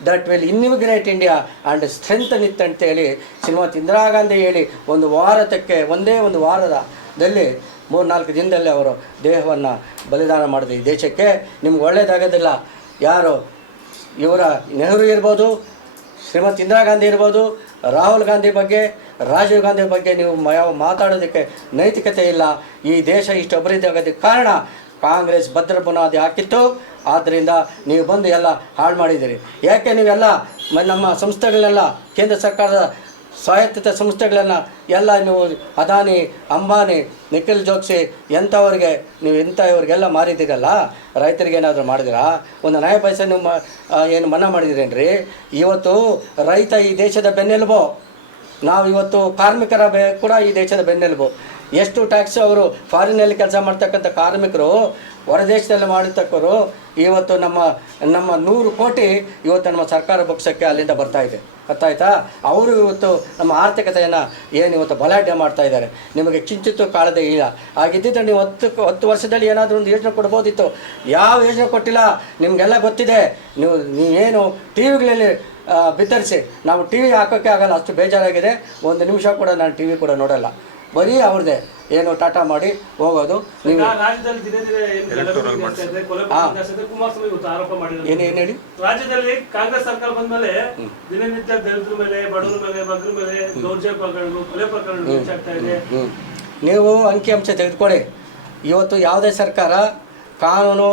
that will invigorate India and strengthen it ಅಂತೇಳಿ ಶ್ರೀಮತಿ ಇಂದಿರಾ ಗಾಂಧಿ ಹೇಳಿ ಒಂದೇ ಒಂದು ವಾರದಲ್ಲಿ 3-4 ದಿನದಲ್ಲಿ ಅವರು ದೇಹವನ್ನು ಬಲಿದಾನ ಮಾಡಿದ್ರು ಈ ದೇಶಕ್ಕೆ. ನಿಮ್ಗೆ ಒಳ್ಳೆಯದಾಗೋದಿಲ್ಲ. ಯಾರು ಇವರ ನೆಹರು ಇರ್ಬೋದು, ಶ್ರೀಮತಿ ಇಂದಿರಾ ಗಾಂಧಿ ಇರ್ಬೋದು, ರಾಹುಲ್ ಗಾಂಧಿ ಬಗ್ಗೆ, ರಾಜೀವ್ ಗಾಂಧಿ ಬಗ್ಗೆ ನೀವು ಮಾತಾಡೋದಕ್ಕೆ ನೈತಿಕತೆ ಇಲ್ಲ. ಈ ದೇಶ ಇಷ್ಟು ಅಭಿವೃದ್ಧಿ ಆಗೋದಕ್ಕೆ ಕಾರಣ ಕಾಂಗ್ರೆಸ್ ಭದ್ರ ಬುನಾದಿ ಹಾಕಿತ್ತು. ಆದ್ದರಿಂದ ನೀವು ಬಂದು ಎಲ್ಲ ಹಾಳು ಮಾಡಿದ್ದೀರಿ. ಯಾಕೆ ನೀವೆಲ್ಲ ನಮ್ಮ ಸಂಸ್ಥೆಗಳನ್ನೆಲ್ಲ, ಕೇಂದ್ರ ಸರ್ಕಾರದ ಸ್ವಾಯತ್ತ ಸಂಸ್ಥೆಗಳನ್ನು ಎಲ್ಲ ನೀವು ಅದಾನಿ, ಅಂಬಾನಿ, ನಿಖಿಲ್ ಜೋಕ್ಸಿ ಎಂಥವ್ರಿಗೆ ನೀವು ಇಂಥವ್ರಿಗೆಲ್ಲ ಮಾರಿದ್ದೀರಲ್ಲ, ರೈತರಿಗೆ ಏನಾದರೂ ಮಾಡಿದಿರಾ? ಒಂದು ನಯ ಪೈಸೆ ನೀವು ಏನು ಮನ್ನಾ ಮಾಡಿದಿರೇನ್ರಿ? ಇವತ್ತು ರೈತ ಈ ದೇಶದ ಬೆನ್ನೆಲುಬು. ನಾವು ಇವತ್ತು ಕಾರ್ಮಿಕರ ಕೂಡ ಈ ದೇಶದ ಬೆನ್ನೆಲುಬು. ಎಷ್ಟು ಟ್ಯಾಕ್ಸ್ ಅವರು ಫಾರಿನಲ್ಲಿ ಕೆಲಸ ಮಾಡ್ತಕ್ಕಂಥ ಕಾರ್ಮಿಕರು, ಹೊರದೇಶದಲ್ಲಿ ಮಾಡಿರ್ತಕ್ಕವರು ಇವತ್ತು ನಮ್ಮ 100 ಕೋಟಿ ಇವತ್ತು ನಮ್ಮ ಸರ್ಕಾರ ಬೊಕ್ಕಸಕ್ಕೆ ಅಲ್ಲಿಂದ ಬರ್ತಾಯಿದೆ. ಗೊತ್ತಾಯ್ತಾ? ಅವರು ಇವತ್ತು ನಮ್ಮ ಆರ್ಥಿಕತೆಯನ್ನು ಏನು ಇವತ್ತು ಬಲಾಢ್ಯ ಮಾಡ್ತಾ ಇದ್ದಾರೆ. ನಿಮಗೆ ಕಿಂಚಿತ್ತು ಕಾಳದೇ ಇಲ್ಲ. ಆಗಿದ್ದಿದ್ರೆ ನೀವು 10 ವರ್ಷದಲ್ಲಿ ಏನಾದರೂ ಒಂದು ಯೋಜನೆ ಕೊಡ್ಬೋದಿತ್ತು. ಯಾವ ಯೋಜನೆ ಕೊಟ್ಟಿಲ್ಲ. ನಿಮಗೆಲ್ಲ ಗೊತ್ತಿದೆ. ನೀವೇನು ಟಿ ವಿಗಳಲ್ಲಿ ಬಿತ್ತರಿಸಿ, ನಾವು ಟಿ ವಿ ಹಾಕೋಕ್ಕೆ ಆಗಲ್ಲ, ಅಷ್ಟು ಬೇಜಾರಾಗಿದೆ. ಒಂದು ನಿಮಿಷ ಕೂಡ ನಾನು ಟಿ ವಿ ಕೂಡ ನೋಡಲ್ಲ. ಬರೀ ಅವ್ರದ್ದೇ ಏನು ಟಾಟಾ ಮಾಡಿ ಹೋಗೋದು. ನೀವು ಏನು ಹೇಳಿ, ರಾಜ್ಯದಲ್ಲಿ ಕಾಂಗ್ರೆಸ್ ಸರ್ಕಾರ ಬಂದ್ಮೇಲೆ ದಿನನಿತ್ಯ ದಲಿತರ ಮೇಲೆ, ಬಡವರ ಮೇಲೆ, ಮಕ್ಕಳ ಮೇಲೆ ದೌರ್ಜನ್ಯ ಪ್ರಕರಣಗಳು, ಕೊಲೆ ಪ್ರಕರಣಗಳು ಹೆಚ್ಚಾಗ್ತಾ ಇದೆ. ನೀವು ಅಂಕಿಅಂಶ ತೆಗೆದುಕೊಳ್ಳಿ. ಇವತ್ತು ಯಾವುದೇ ಸರ್ಕಾರ ಕಾನೂನು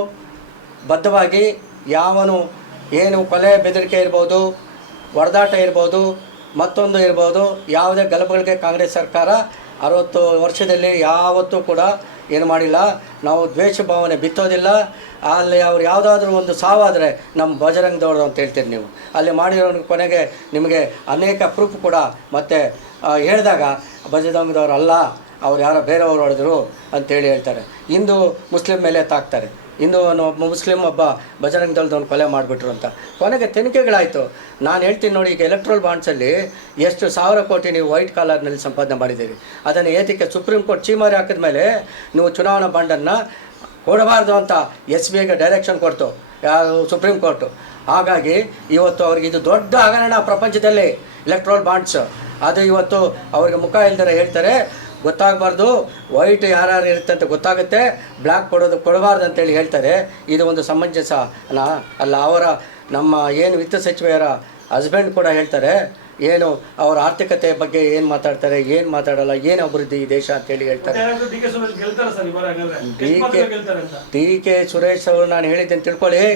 ಬದ್ಧವಾಗಿ ಯಾವನು ಏನು ಕೊಲೆ ಬೆದರಿಕೆ ಇರ್ಬೋದು, ಹೊಡೆದಾಟ ಇರ್ಬೋದು, ಮತ್ತೊಂದು ಇರ್ಬೋದು, ಯಾವುದೇ ಗಲಭೆಗಳಿಗೆ ಕಾಂಗ್ರೆಸ್ ಸರ್ಕಾರ 60 ವರ್ಷದಲ್ಲಿ ಯಾವತ್ತೂ ಕೂಡ ಏನು ಮಾಡಿಲ್ಲ. ನಾವು ದ್ವೇಷ ಭಾವನೆ ಬಿತ್ತೋದಿಲ್ಲ. ಅಲ್ಲಿ ಅವ್ರು ಯಾವುದಾದ್ರೂ ಒಂದು ಸಾವಾದರೆ ನಮ್ಮ ಬಜರಂಗ್ ದೌಡ್ ಅಂತ ಹೇಳ್ತೀರಿ ನೀವು. ಅಲ್ಲಿ ಮಾಡಿರೋ ಕೊನೆಗೆ ನಿಮಗೆ ಅನೇಕ ಪ್ರೂಫ್ ಕೂಡ ಮತ್ತೆ ಹೇಳಿದಾಗ ಬಜರಂಗ್ ದೌಡ್ ಅಲ್ಲ, ಅವ್ರು ಯಾರೋ ಬೇರೆಯವರು ಹೊಡೆದ್ರು ಅಂತೇಳಿ ಹೇಳ್ತಾರೆ. ಹಿಂದೂ ಮುಸ್ಲಿಂ ಮೇಲೆ ತಾಕ್ತಾರೆ. ಒಬ್ಬ ಮುಸ್ಲಿಂ ಒಬ್ಬ ಬಜರಂಗ್ ದಳದವ್ನು ಕೊಲೆ ಮಾಡಿಬಿಟ್ರು ಅಂತ. ಕೊನೆಗೆ ತನಿಖೆಗಳಾಯಿತು. ನಾನು ಹೇಳ್ತೀನಿ ನೋಡಿ, ಈಗ ಎಲೆಕ್ಟ್ರಲ್ ಬಾಂಡ್ಸಲ್ಲಿ ಎಷ್ಟು 1000 ಕೋಟಿ ನೀವು ವೈಟ್ ಕಾಲರ್ನಲ್ಲಿ ಸಂಪಾದನೆ ಮಾಡಿದ್ದೀರಿ. ಅದನ್ನು ಏತಕ್ಕೆ ಸುಪ್ರೀಂ ಕೋರ್ಟ್ ಚೀಮಾರಿ ಹಾಕಿದ ಮೇಲೆ ನೀವು ಚುನಾವಣಾ ಬಾಂಡನ್ನು ಕೊಡಬಾರ್ದು ಅಂತ SBIಗೆ ಡೈರೆಕ್ಷನ್ ಕೊಡ್ತು ಯಾರು ಸುಪ್ರೀಂ ಕೋರ್ಟು. ಹಾಗಾಗಿ ಇವತ್ತು ಅವ್ರಿಗೆ ಇದು ದೊಡ್ಡ ಹಗರಣ ಪ್ರಪಂಚದಲ್ಲಿ ಎಲೆಕ್ಟ್ರಲ್ ಬಾಂಡ್ಸ್. ಅದು ಇವತ್ತು ಅವ್ರಿಗೆ ಮುಖ ಇಲ್ದರೆ ಹೇಳ್ತಾರೆ ಗೊತ್ತಾಗಬಾರ್ದು, ವೈಟ್ ಯಾರ್ಯಾರು ಇರುತ್ತೆ ಅಂತ ಗೊತ್ತಾಗುತ್ತೆ, ಬ್ಲ್ಯಾಕ್ ಕೊಡಬಾರ್ದು ಅಂತೇಳಿ ಹೇಳ್ತಾರೆ. ಇದು ಒಂದು ಸಮಂಜಸ ಅಲ್ಲ. ಅವರ ನಮ್ಮ ಏನು ವಿತ್ತ ಸಚಿವರ ಹಸ್ಬೆಂಡ್ ಕೂಡ ಹೇಳ್ತಾರೆ, ಏನು ಅವರ ಆರ್ಥಿಕತೆ ಬಗ್ಗೆ ಏನು ಮಾತಾಡ್ತಾರೆ, ಏನು ಮಾತಾಡಲ್ಲ, ಏನು ಅಭಿವೃದ್ಧಿ ಈ ದೇಶ ಅಂತೇಳಿ ಹೇಳ್ತಾರೆ. ಡಿ ಕೆ ಸುರೇಶ್ ಅವರು ನಾನು ಹೇಳಿದ್ದೇನೆ ತಿಳ್ಕೊಳ್ಳಿ.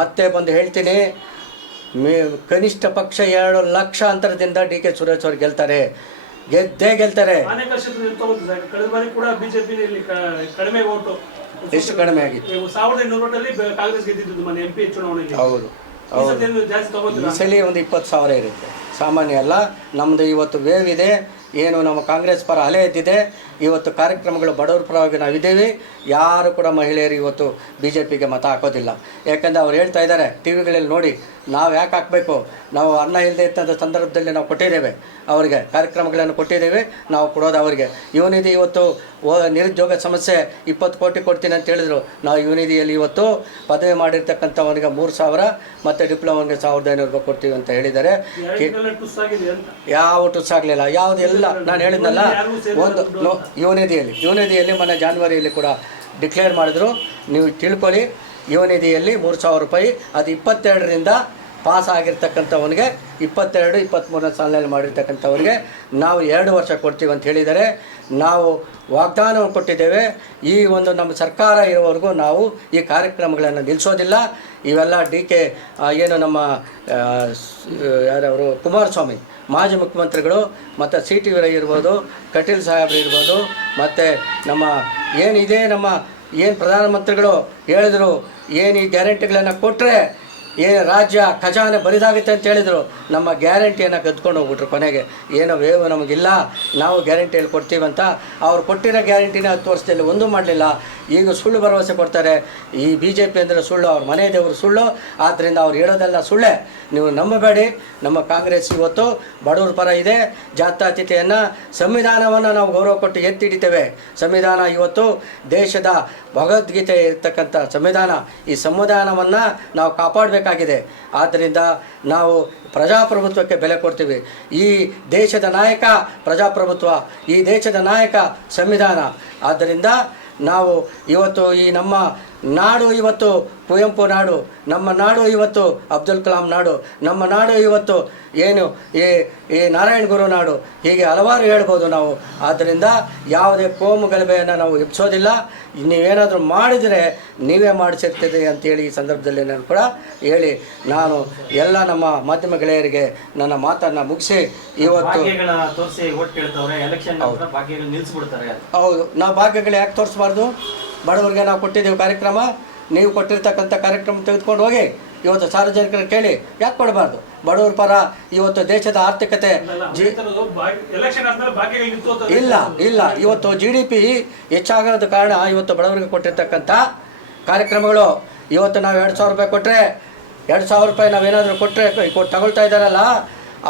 ಮತ್ತೆ ಬಂದು ಹೇಳ್ತೀನಿ, ಕನಿಷ್ಠ ಪಕ್ಷ 2 ಲಕ್ಷ ಅಂತರದಿಂದ ಡಿ ಕೆ ಸುರೇಶ್ ಅವರು ಗೆಲ್ತಾರೆ. ಗೆಲ್ತಾರೆ. ಎಷ್ಟು ಕಡಿಮೆ ಆಗಿತ್ತು? 1800 ಕಾಂಗ್ರೆಸ್ ಗೆದ್ದಿದ್ದು ಮನೆ MP ಚುನಾವಣೆಯಲ್ಲಿ. ಹೌದು, ಈ ಸಲ ಒಂದು 20,000 ಇರುತ್ತೆ, ಸಾಮಾನ್ಯ ಅಲ್ಲ. ನಮ್ಮದು ಇವತ್ತು ವೇವ್ ಇದೆ, ಏನು ನಮ್ಮ ಕಾಂಗ್ರೆಸ್ ಪರ ಅಲೆ ಎದ್ದಿದೆ. ಇವತ್ತು ಕಾರ್ಯಕ್ರಮಗಳು ಬಡವರ ಪರವಾಗಿ ನಾವಿದ್ದೀವಿ. ಯಾರು ಕೂಡ ಮಹಿಳೆಯರು ಇವತ್ತು BJPಗೆ ಮತ ಹಾಕೋದಿಲ್ಲ. ಯಾಕಂದರೆ ಅವ್ರು ಹೇಳ್ತಾ ಇದ್ದಾರೆ ಟಿ ವಿಗಳಲ್ಲಿ ನೋಡಿ, ನಾವು ಯಾಕೆ ಹಾಕಬೇಕು, ನಾವು ಅನ್ನ ಇಲ್ಲದೆ ಇದ್ದಂಥ ಸಂದರ್ಭದಲ್ಲಿ ನಾವು ಕೊಟ್ಟಿದ್ದೇವೆ ಅವರಿಗೆ, ಕಾರ್ಯಕ್ರಮಗಳನ್ನು ಕೊಟ್ಟಿದ್ದೇವೆ, ನಾವು ಕೊಡೋದು ಅವರಿಗೆ. ಯುವನಿಧಿ ಇವತ್ತು ನಿರುದ್ಯೋಗ ಸಮಸ್ಯೆ 20 ಕೋಟಿ ಕೊಡ್ತೀನಿ ಅಂತ ಹೇಳಿದ್ರು. ನಾವು ಯುವನಿಧಿಯಲ್ಲಿ ಇವತ್ತು ಪದವಿ ಮಾಡಿರ್ತಕ್ಕಂಥವನಿಗೆ 3,000 ಮತ್ತು ಡಿಪ್ಲೊಮಾಗೆ 1,500 ರೂಪಾಯಿ ಕೊಡ್ತೀವಿ ಅಂತ ಹೇಳಿದ್ದಾರೆ. ಯಾವ ಟುಸ್ ಆಗಲಿಲ್ಲ, ಯಾವುದೆಲ್ಲ ಇಲ್ಲ, ನಾನು ಹೇಳಿದ್ನಲ್ಲ, ಒಂದು ಯುವನಿಧಿಯಲ್ಲಿ ಮೊನ್ನೆ ಜಾನ್ವರಿಯಲ್ಲಿ ಕೂಡ ಡಿಕ್ಲೇರ್ ಮಾಡಿದ್ರು. ನೀವು ತಿಳ್ಕೊಳ್ಳಿ, ಯುವನಿಧಿಯಲ್ಲಿ 3,000 ರೂಪಾಯಿ, ಅದು 22ರಿಂದ ಪಾಸ್ ಆಗಿರ್ತಕ್ಕಂಥವನಿಗೆ 22-23 ಸಾಲಿನಲ್ಲಿ ಮಾಡಿರ್ತಕ್ಕಂಥವ್ರಿಗೆ ನಾವು 2 ವರ್ಷ ಕೊಡ್ತೀವಿ ಅಂತ ಹೇಳಿದ್ದಾರೆ. ನಾವು ವಾಗ್ದಾನವನ್ನು ಕೊಟ್ಟಿದ್ದೇವೆ. ಈ ಒಂದು ನಮ್ಮ ಸರ್ಕಾರ ಇರೋವರೆಗೂ ನಾವು ಈ ಕಾರ್ಯಕ್ರಮಗಳನ್ನು ನಿಲ್ಲಿಸೋದಿಲ್ಲ. ಇವೆಲ್ಲ ಏನು ನಮ್ಮ ಯಾರವರು ಕುಮಾರಸ್ವಾಮಿ ಮಾಜಿ ಮುಖ್ಯಮಂತ್ರಿಗಳು ಮತ್ತು ಸಿ ಟಿ ವೀರಯ್ಯ ಇರ್ಬೋದು, ಕಟೀಲ್ ಸಾಹೇಬ್ರು ಇರ್ಬೋದು, ಮತ್ತು ನಮ್ಮ ಏನಿದೆ ನಮ್ಮ ಪ್ರಧಾನಮಂತ್ರಿಗಳು ಹೇಳಿದರು, ಏನು ಈ ಗ್ಯಾರಂಟಿಗಳನ್ನು ಕೊಟ್ಟರೆ ರಾಜ್ಯ ಖಜಾನೆ ಬರಿದಾಗುತ್ತೆ ಅಂತ ಹೇಳಿದರು. ನಮ್ಮ ಗ್ಯಾರಂಟಿಯನ್ನು ಕದ್ಕೊಂಡು ಹೋಗ್ಬಿಟ್ರು. ಕೊನೆಗೆ ಏನೋ ವೇವ್ ನಮಗಿಲ್ಲ, ನಾವು ಗ್ಯಾರಂಟಿಯಲ್ಲಿ ಕೊಡ್ತೀವಂತ. ಅವ್ರು ಕೊಟ್ಟಿರೋ ಗ್ಯಾರಂಟಿನ 10 ವರ್ಷದಲ್ಲಿ ಒಂದೂ ಮಾಡಲಿಲ್ಲ. ಈಗ ಸುಳ್ಳು ಭರವಸೆ ಕೊಡ್ತಾರೆ. ಈ BJP ಅಂದರೆ ಸುಳ್ಳು, ಅವ್ರ ಮನೆ ದೇವರು ಸುಳ್ಳು. ಆದ್ದರಿಂದ ಅವ್ರು ಹೇಳೋದೆಲ್ಲ ಸುಳ್ಳೆ, ನೀವು ನಂಬಬೇಡಿ. ನಮ್ಮ ಕಾಂಗ್ರೆಸ್ ಇವತ್ತು ಬಡವ್ರ ಪರ ಇದೆ. ಜಾತ್ಯತೀತೆಯನ್ನು, ಸಂವಿಧಾನವನ್ನು ನಾವು ಗೌರವ ಕೊಟ್ಟು ಎತ್ತಿ ಹಿಡಿತೇವೆ. ಸಂವಿಧಾನ ಇವತ್ತು ದೇಶದ ಭಗವದ್ಗೀತೆ ಇರ್ತಕ್ಕಂಥ ಸಂವಿಧಾನ. ಈ ಸಂವಿಧಾನವನ್ನು ನಾವು ಕಾಪಾಡಬೇಕಾಗಿದೆ. ಆದ್ದರಿಂದ ನಾವು ಪ್ರಜಾಪ್ರಭುತ್ವಕ್ಕೆ ಬೆಲೆ ಕೊಡ್ತೀವಿ. ಈ ದೇಶದ ನಾಯಕ ಪ್ರಜಾಪ್ರಭುತ್ವ, ಈ ದೇಶದ ನಾಯಕ ಸಂವಿಧಾನ. ಆದ್ದರಿಂದ ನಾವು ಇವತ್ತು ಈ ನಮ್ಮ ನಾಡು ಇವತ್ತು ಕುವೆಂಪು ನಾಡು, ನಮ್ಮ ನಾಡು ಇವತ್ತು ಅಬ್ದುಲ್ ಕಲಾಂ ನಾಡು, ನಮ್ಮ ನಾಡು ಇವತ್ತು ಏನು ಈ ನಾರಾಯಣ ಗುರು ನಾಡು, ಹೀಗೆ ಹಲವಾರು ಹೇಳ್ಬೋದು ನಾವು. ಆದ್ದರಿಂದ ಯಾವುದೇ ಕೋಮು ಗಲಭೆಯನ್ನು ನಾವು ಎಬ್ಸೋದಿಲ್ಲ. ನೀವೇನಾದರೂ ಮಾಡಿದರೆ ನೀವೇ ಮಾಡಿಸಿರ್ತೀರಿ ಅಂತೇಳಿ ಈ ಸಂದರ್ಭದಲ್ಲಿ ನಾನು ಕೂಡ ಹೇಳಿ, ನಾನು ಎಲ್ಲ ನಮ್ಮ ಮಾಧ್ಯಮ ಗೆಳೆಯರಿಗೆ ನನ್ನ ಮಾತನ್ನು ಮುಗಿಸಿ ಇವತ್ತು ಹೌದು, ನಾವು ಭಾಗ್ಯಗಳು ಯಾಕೆ ತೋರಿಸ್ಬಾರ್ದು? ಬಡವರಿಗೆ ನಾವು ಕೊಟ್ಟಿದ್ದೀವಿ ಕಾರ್ಯಕ್ರಮ, ನೀವು ಕೊಟ್ಟಿರ್ತಕ್ಕಂಥ ಕಾರ್ಯಕ್ರಮ ತೆಗೆದುಕೊಂಡು ಹೋಗಿ ಇವತ್ತು ಸಾರ್ವಜನಿಕರು ಕೇಳಿ, ಯಾಕೆ ಕೊಡಬಾರ್ದು? ಬಡವರ ಪರ ಇವತ್ತು ದೇಶದ ಆರ್ಥಿಕತೆ ಇಲ್ಲ ಇವತ್ತು GDP ಹೆಚ್ಚಾಗೋದ ಕಾರಣ ಇವತ್ತು ಬಡವರಿಗೆ ಕೊಟ್ಟಿರ್ತಕ್ಕಂಥ ಕಾರ್ಯಕ್ರಮಗಳು. ಇವತ್ತು ನಾವು 2,000 ರೂಪಾಯಿ ಕೊಟ್ಟರೆ, 2,000 ರೂಪಾಯಿ ನಾವೇನಾದರೂ ಕೊಟ್ಟರೆ ತಗೊಳ್ತಾ ಇದ್ದಾರಲ್ಲ,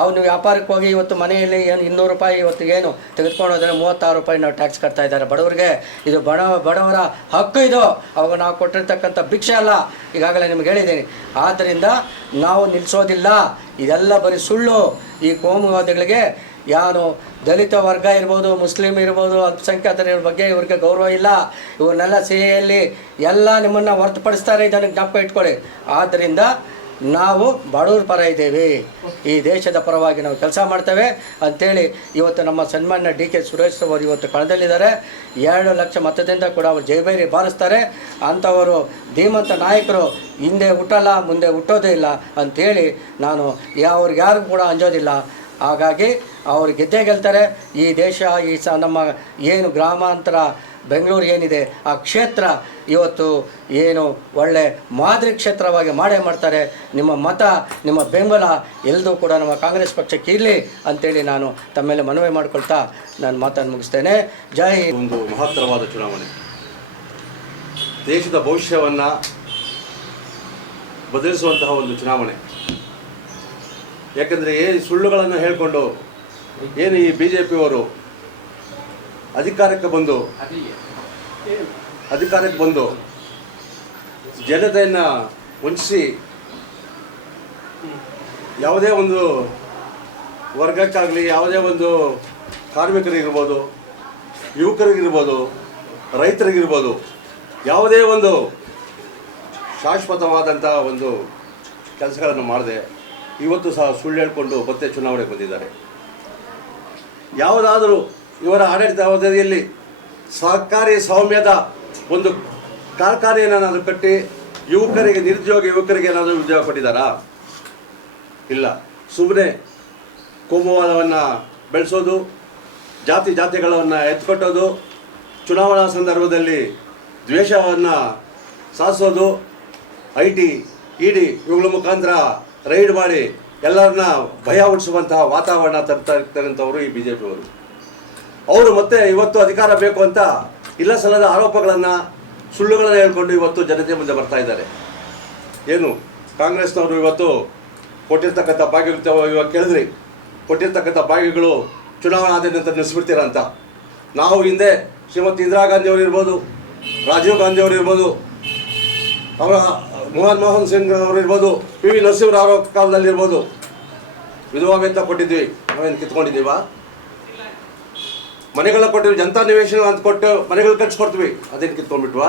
ಅವನು ವ್ಯಾಪಾರಕ್ಕೆ ಹೋಗಿ ಇವತ್ತು ಮನೆಯಲ್ಲಿ ಏನು 200 ರೂಪಾಯಿ ಇವತ್ತು ಏನು ತೆಗೆದುಕೊಂಡು ಹೋದರೆ 36 ರೂಪಾಯಿ ನಾವು ಟ್ಯಾಕ್ಸ್ ಕಟ್ತಾ ಇದ್ದಾರೆ ಬಡವರಿಗೆ. ಇದು ಬಡವರ ಹಕ್ಕು. ಇದು ಅವಾಗ ನಾವು ಕೊಟ್ಟಿರ್ತಕ್ಕಂಥ ಭಿಕ್ಷೆ ಅಲ್ಲ, ಈಗಾಗಲೇ ನಿಮ್ಗೆ ಹೇಳಿದ್ದೀನಿ. ಆದ್ದರಿಂದ ನಾವು ನಿಲ್ಲಿಸೋದಿಲ್ಲ. ಇದೆಲ್ಲ ಬರೀ ಸುಳ್ಳು. ಈ ಕೋಮುವಾದಿಗಳಿಗೆ ಯಾರು ದಲಿತ ವರ್ಗ ಇರ್ಬೋದು, ಮುಸ್ಲಿಮ್ ಇರ್ಬೋದು, ಅಲ್ಪಸಂಖ್ಯಾತರ ಬಗ್ಗೆ ಇವ್ರಿಗೆ ಗೌರವ ಇಲ್ಲ. ಇವ್ರನ್ನೆಲ್ಲ ಸಿಹಿಯಲ್ಲಿ ಎಲ್ಲ ನಿಮ್ಮನ್ನು ಹೊರತುಪಡಿಸ್ತಾರೆ, ಇದನ್ನು ಜ್ಞಾಪಕ ಇಟ್ಕೊಳ್ಳಿ. ಆದ್ದರಿಂದ ನಾವು ಬಡವ್ರ ಪರ ಇದ್ದೇವೆ, ಈ ದೇಶದ ಪರವಾಗಿ ನಾವು ಕೆಲಸ ಮಾಡ್ತೇವೆ ಅಂಥೇಳಿ ಇವತ್ತು ನಮ್ಮ ಸನ್ಮಾನ್ಯ DK ಸುರೇಶ್ ಅವರು ಇವತ್ತು ಕಣದಲ್ಲಿದ್ದಾರೆ. 2 ಲಕ್ಷ ಮತದಿಂದ ಕೂಡ ಅವರು ಜೈಬೇರಿ ಬಾರಿಸ್ತಾರೆ. ಅಂಥವರು ಧೀಮಂತ ನಾಯಕರು ಹಿಂದೆ ಹುಟ್ಟಲ್ಲ, ಮುಂದೆ ಹುಟ್ಟೋದೇ ಇಲ್ಲ ಅಂಥೇಳಿ ನಾನು ಅವ್ರಿಗ್ಯಾರಿಗೂ ಕೂಡ ಅಂಜೋದಿಲ್ಲ. ಹಾಗಾಗಿ ಅವರು ಗೆದ್ದೇ ಗೆಲ್ತಾರೆ. ಈ ದೇಶ ನಮ್ಮ ಏನು ಗ್ರಾಮಾಂತರ ಬೆಂಗಳೂರು ಏನಿದೆ ಆ ಕ್ಷೇತ್ರ ಇವತ್ತು ಏನು ಒಳ್ಳೆ ಮಾದರಿ ಕ್ಷೇತ್ರವಾಗಿ ಮಾಡ್ತಾರೆ. ನಿಮ್ಮ ಮತ, ನಿಮ್ಮ ಬೆಂಬಲ ಎಲ್ಲದೂ ಕೂಡ ನಮ್ಮ ಕಾಂಗ್ರೆಸ್ ಪಕ್ಷಕ್ಕೆ ಇರಲಿ ಅಂತೇಳಿ ನಾನು ತಮ್ಮೆಲ್ಲ ಮನವಿ ಮಾಡಿಕೊಳ್ತಾ ನಾನು ಮಾತನ್ನು ಮುಗಿಸ್ತೇನೆ. ಜೈ ಹಿಂದ್. ಒಂದು ಮಹತ್ತರವಾದ ಚುನಾವಣೆ, ದೇಶದ ಭವಿಷ್ಯವನ್ನು ಬದಲಿಸುವಂತಹ ಒಂದು ಚುನಾವಣೆ. ಯಾಕಂದರೆ ಸುಳ್ಳುಗಳನ್ನು ಹೇಳಿಕೊಂಡು ಏನು ಈ BJPಯವರು ಅಧಿಕಾರಕ್ಕೆ ಬಂದು ಜನತೆಯನ್ನು ವಂಚಿಸಿ ಯಾವುದೇ ಒಂದು ವರ್ಗಕ್ಕಾಗಲಿ, ಯಾವುದೇ ಒಂದು ಕಾರ್ಮಿಕರಿಗಿರ್ಬೋದು, ಯುವಕರಿಗಿರ್ಬೋದು, ರೈತರಿಗಿರ್ಬೋದು, ಯಾವುದೇ ಒಂದು ಶಾಶ್ವತವಾದಂಥ ಒಂದು ಕೆಲಸಗಳನ್ನು ಮಾಡದೆ ಇವತ್ತು ಸಹ ಸುಳ್ಳು ಹೇಳಿಕೊಂಡು ಮತ್ತೆ ಚುನಾವಣೆಗೆ ಬಂದಿದ್ದಾರೆ. ಯಾವುದಾದರೂ ಇವರ ಆಡಳಿತಾವಧಿಯಲ್ಲಿ ಸಹಕಾರಿ ಸ್ವಾಮ್ಯದ ಒಂದು ಕಾರ್ಖಾನೆಯನ್ನಾದರೂ ಕಟ್ಟಿ ನಿರುದ್ಯೋಗ ಯುವಕರಿಗೆ ಏನಾದರೂ ಉದ್ಯೋಗ ಕೊಟ್ಟಿದ್ದಾರಾ? ಇಲ್ಲ. ಸುಮ್ಮನೆ ಕೋಮುವಾದವನ್ನು ಬೆಳೆಸೋದು, ಜಾತಿಗಳನ್ನು ಎತ್ಕೊಟ್ಟೋದು, ಚುನಾವಣಾ ಸಂದರ್ಭದಲ್ಲಿ ದ್ವೇಷವನ್ನು ಸಾಧಿಸೋದು, IT, ED ಇವುಗಳ ಮುಖಾಂತರ ರೈಡ್ ಮಾಡಿ ಎಲ್ಲರನ್ನ ಭಯ ಹುಟ್ಟಿಸುವಂತಹ ವಾತಾವರಣ ತರ್ತಾ ಇರ್ತಕ್ಕಂಥವರು ಈ BJPಯವರು. ಅವರು ಮತ್ತೆ ಇವತ್ತು ಅಧಿಕಾರ ಬೇಕು ಅಂತ ಇಲ್ಲ ಸಲ್ಲದ ಆರೋಪಗಳನ್ನು, ಸುಳ್ಳುಗಳನ್ನು ಹೇಳ್ಕೊಂಡು ಇವತ್ತು ಜನತೆ ಮುಂದೆ ಬರ್ತಾ ಇದ್ದಾರೆ. ಏನು ಕಾಂಗ್ರೆಸ್ನವರು ಇವತ್ತು ಕೊಟ್ಟಿರ್ತಕ್ಕಂಥ ಭಾಗ್ಯಗಳು ಇವಾಗ ಕೇಳಿದ್ರಿ, ಕೊಟ್ಟಿರ್ತಕ್ಕಂಥ ಭಾಗ್ಯಗಳು ಚುನಾವಣಾದ್ಯಂತ ನಿಲ್ಲಿಸ್ಬಿಡ್ತೀರ ಅಂತ. ನಾವು ಹಿಂದೆ ಶ್ರೀಮತಿ ಇಂದಿರಾ ಗಾಂಧಿ ಅವರು ಇರ್ಬೋದು, ರಾಜೀವ್ ಗಾಂಧಿ ಅವರು ಇರ್ಬೋದು, ಅವರ ಮನಮೋಹನ್ ಸಿಂಗ್ ಅವರು ಇರ್ಬೋದು, PV ನರಸಿಂಹರಾವ್ ಕಾಲದಲ್ಲಿ ಇರ್ಬೋದು, ವಿಧವಾ ವೇತನ ಕೊಟ್ಟಿದ್ವಿ. ನಾವೇನು ಕಿತ್ಕೊಂಡಿದ್ದೀವಾ? ಮನೆಗಳನ್ನ ಕೊಟ್ಟಿವಿ, ಜನತಾ ನಿವೇಶನ ಅಂತ ಕೊಟ್ಟು ಮನೆಗಳು ಕಟ್ಸ್ಕೊಡ್ತೀವಿ, ಅದನ್ನು ಕಿತ್ಕೊಂಡ್ಬಿಟ್ವಾ?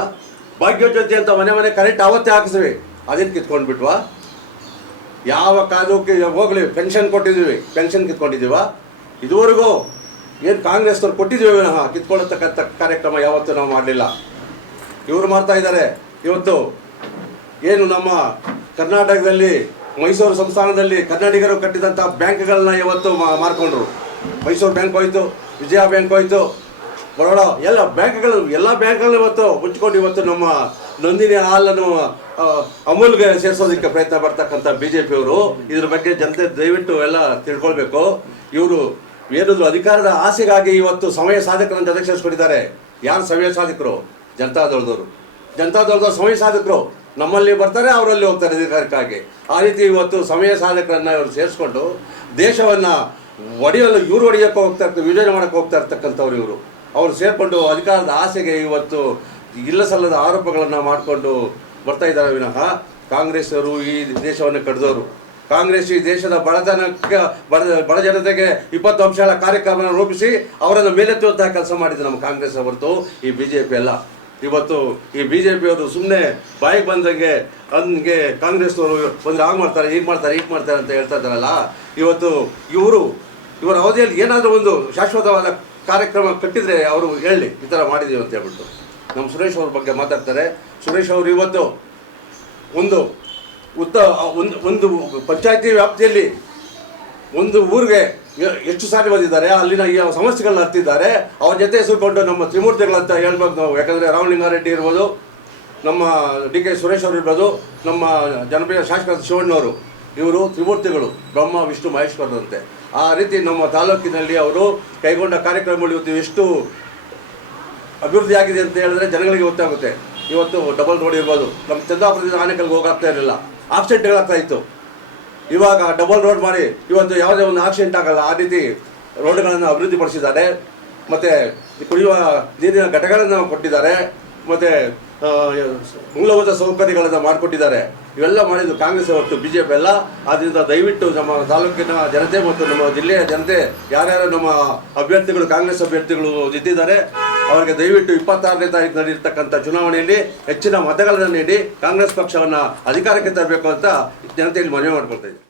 ಭಾಗ್ಯ ಜ್ಯೋತಿ ಅಂತ ಮನೆ ಕರೆಂಟ್ ಅವತ್ತೇ ಹಾಕಿಸ್ತೀವಿ, ಅದನ್ನು ಕಿತ್ಕೊಂಡ್ಬಿಟ್ವಾ? ಯಾವ ಕಾಲಕ್ಕೆ ಹೋಗ್ಲಿ ಪೆನ್ಷನ್ ಕೊಟ್ಟಿದ್ದೀವಿ, ಪೆನ್ಷನ್ ಕಿತ್ಕೊಂಡಿದ್ದೀವ? ಇದುವರೆಗೂ ಏನು ಕಾಂಗ್ರೆಸ್ನವ್ರು ಕೊಟ್ಟಿದ್ದೀವಿ ವಿನಃ ಕಿತ್ಕೊಳ್ಳತಕ್ಕಂಥ ಕಾರ್ಯಕ್ರಮ ಯಾವತ್ತೂ ನಾವು ಮಾಡಲಿಲ್ಲ. ಇವರು ಮಾಡ್ತಾ ಇದ್ದಾರೆ. ಇವತ್ತು ಏನು ನಮ್ಮ ಕರ್ನಾಟಕದಲ್ಲಿ ಮೈಸೂರು ಸಂಸ್ಥಾನದಲ್ಲಿ ಕನ್ನಡಿಗರು ಕಟ್ಟಿದಂಥ ಬ್ಯಾಂಕ್ಗಳನ್ನ ಇವತ್ತು ಮಾರ್ಕೊಂಡ್ರು. ಮೈಸೂರು ಬ್ಯಾಂಕ್ ಹೋಯ್ತು, ವಿಜಯ ಬ್ಯಾಂಕ್ ಹೋಯ್ತು, ಬರೋಡ ಎಲ್ಲ ಬ್ಯಾಂಕ್ಗಳನ್ನ ಇವತ್ತು ಮುಚ್ಕೊಂಡು ಇವತ್ತು ನಮ್ಮ ನಂದಿನಿ ಹಾಲನ್ನು ಅಮೂಲ್ಗೆ ಸೇರಿಸೋದಕ್ಕೆ ಪ್ರಯತ್ನ ಪಡ್ತಕ್ಕಂಥ BJPಯವರು. ಇದ್ರ ಬಗ್ಗೆ ಜನತೆ ದಯವಿಟ್ಟು ಎಲ್ಲ ತಿಳ್ಕೊಳ್ಬೇಕು. ಇವರು ಏನಿದ್ರು ಅಧಿಕಾರದ ಆಸೆಗಾಗಿ ಇವತ್ತು ಸಮಯ ಸಾಧಕರನ್ನು ಅಧ್ಯಕ್ಷರಿಸ್ಕೊಂಡಿದ್ದಾರೆ. ಯಾರು ಸಮಯ ಸಾಧಕರು? ಜನತಾದಳದವರು ಸಮಯ ಸಾಧಕರು. ನಮ್ಮಲ್ಲಿ ಬರ್ತಾರೆ, ಅವರಲ್ಲಿ ಹೋಗ್ತಾರೆ ಅಧಿಕಾರಕ್ಕಾಗಿ. ಆ ರೀತಿ ಇವತ್ತು ಸಮಯ ಸಾಧಕರನ್ನು ಇವರು ಸೇರಿಸ್ಕೊಂಡು ದೇಶವನ್ನು ಇವರು ಹೊಡೆಯೋಕ್ಕೆ ಹೋಗ್ತಾ ಇರ್ತಾರೆ, ವಿಭಜನೆ ಮಾಡೋಕ್ಕೆ ಹೋಗ್ತಾ ಇರ್ತಕ್ಕಂಥವ್ರು ಇವರು. ಅವರು ಸೇರಿಕೊಂಡು ಅಧಿಕಾರದ ಆಸೆಗೆ ಇವತ್ತು ಇಲ್ಲ ಸಲ್ಲದ ಆರೋಪಗಳನ್ನು ಮಾಡಿಕೊಂಡು ಬರ್ತಾ ಇದ್ದಾರೆ ವಿನಃ ಕಾಂಗ್ರೆಸ್ ಅವರು ಈ ದೇಶವನ್ನು ಕಡ್ದವರು. ಕಾಂಗ್ರೆಸ್ ಈ ದೇಶದ ಬಡ ಜನತೆಗೆ 20 ಅಂಶಗಳ ಕಾರ್ಯಕ್ರಮ ರೂಪಿಸಿ ಅವರನ್ನು ಮೇಲೆತ್ತುವಂತಹ ಕೆಲಸ ಮಾಡಿದ್ದು ನಮ್ಮ ಕಾಂಗ್ರೆಸ್ ಹೊರತು ಈ BJP ಅಲ್ಲ. ಇವತ್ತು ಈ BJPಯವರು ಸುಮ್ಮನೆ ಬಾಯಿಗೆ ಬಂದಂಗೆ ಹಂಗೆ ಕಾಂಗ್ರೆಸ್ನವರು ಒಂದು ಆಗ ಮಾಡ್ತಾರೆ, ಹೀಗೆ ಮಾಡ್ತಾರೆ ಅಂತ ಹೇಳ್ತಾ ಇದ್ದಾರಲ್ಲ. ಇವತ್ತು ಇವರ ಅವಧಿಯಲ್ಲಿ ಏನಾದರೂ ಒಂದು ಶಾಶ್ವತವಾದ ಕಾರ್ಯಕ್ರಮ ಕಟ್ಟಿದರೆ ಅವರು ಹೇಳಿ ಈ ಥರ ಮಾಡಿದ್ದೀವಿ ಅಂತ ಹೇಳ್ಬಿಟ್ಟು. ನಮ್ಮ ಸುರೇಶ್ ಅವ್ರ ಬಗ್ಗೆ ಮಾತಾಡ್ತಾರೆ. ಸುರೇಶ್ ಅವರು ಇವತ್ತು ಒಂದು ಪಂಚಾಯತಿ ವ್ಯಾಪ್ತಿಯಲ್ಲಿ ಒಂದು ಊರಿಗೆ ಎಷ್ಟು ಸಾರಿ ಬಂದಿದ್ದಾರೆ, ಅಲ್ಲಿನ ಈ ಸಮಸ್ಯೆಗಳನ್ನ ಅರ್ತಿದ್ದಾರೆ. ಅವ್ರ ಜೊತೆ ಹೆಸರುಕೊಂಡು ನಮ್ಮ ತ್ರಿಮೂರ್ತಿಗಳಂತ ಹೇಳ್ಬೇಕು ನಾವು. ಯಾಕಂದರೆ ರಾಮಲಿಂಗಾರೆಡ್ಡಿ ಇರ್ಬೋದು, ನಮ್ಮ DK ಸುರೇಶ್ ಅವರು ಇರ್ಬೋದು, ನಮ್ಮ ಜನಪ್ರಿಯ ಶಾಸಕ ಶಿವಣ್ಣವರು, ಇವರು ತ್ರಿಮೂರ್ತಿಗಳು, ಬ್ರಹ್ಮ ವಿಷ್ಣು ಮಹೇಶ್ವರರಂತೆ. ಆ ರೀತಿ ನಮ್ಮ ತಾಲೂಕಿನಲ್ಲಿ ಅವರು ಕೈಗೊಂಡ ಕಾರ್ಯಕ್ರಮಗಳು ಇವತ್ತು ಎಷ್ಟು ಅಭಿವೃದ್ಧಿ ಆಗಿದೆ ಅಂತ ಹೇಳಿದ್ರೆ ಜನಗಳಿಗೆ ಗೊತ್ತಾಗುತ್ತೆ. ಇವತ್ತು ಡಬಲ್ ರೋಡ್ ಇರ್ಬೋದು, ನಮ್ಮ ಚಂದಾಪುರದಿಂದ ಆನೆಕಲ್ಗೆ ಹೋಗಾಗ್ತಾ ಇರಲಿಲ್ಲ, ಆಕ್ಸಿಡೆಂಟ್ಗಳಾಗ್ತಾ ಇತ್ತು. ಇವಾಗ ಡಬಲ್ ರೋಡ್ ಮಾಡಿ ಇವತ್ತು ಯಾವುದೇ ಒಂದು ಆಕ್ಸಿಡೆಂಟ್ ಆಗಲ್ಲ, ಆ ರೀತಿ ರೋಡ್ಗಳನ್ನು ಅಭಿವೃದ್ಧಿಪಡಿಸಿದ್ದಾರೆ. ಮತ್ತು ಕುಡಿಯುವ ನೀರಿನ ಘಟಕಗಳನ್ನು ಕೊಟ್ಟಿದ್ದಾರೆ, ಮತ್ತು ಮೂಲಭೂತ ಸೌಕರ್ಯಗಳನ್ನು ಮಾಡಿಕೊಟ್ಟಿದ್ದಾರೆ. ಇವೆಲ್ಲ ಮಾಡಿದ್ದು ಕಾಂಗ್ರೆಸ್ ಹೊರತು BJP ಅಲ್ಲ. ಆದ್ದರಿಂದ ದಯವಿಟ್ಟು ನಮ್ಮ ತಾಲೂಕಿನ ಜನತೆ ಮತ್ತು ನಮ್ಮ ಜಿಲ್ಲೆಯ ಜನತೆ ಯಾರ್ಯಾರು ನಮ್ಮ ಅಭ್ಯರ್ಥಿಗಳು ಕಾಂಗ್ರೆಸ್ ಅಭ್ಯರ್ಥಿಗಳು ನಿಂತಿದ್ದಾರೆ ಅವರಿಗೆ ದಯವಿಟ್ಟು 26ನೇ ತಾರೀಕು ನಡೆಯತಕ್ಕಂಥ ಚುನಾವಣೆಯಲ್ಲಿ ಹೆಚ್ಚಿನ ಮತಗಳನ್ನು ನೀಡಿ ಕಾಂಗ್ರೆಸ್ ಪಕ್ಷವನ್ನು ಅಧಿಕಾರಕ್ಕೆ ತರಬೇಕು ಅಂತ ಜನತೆಯಲ್ಲಿ ಮನವಿ ಮಾಡ್ಕೊಳ್ತಾ ಇದ್ದೀನಿ.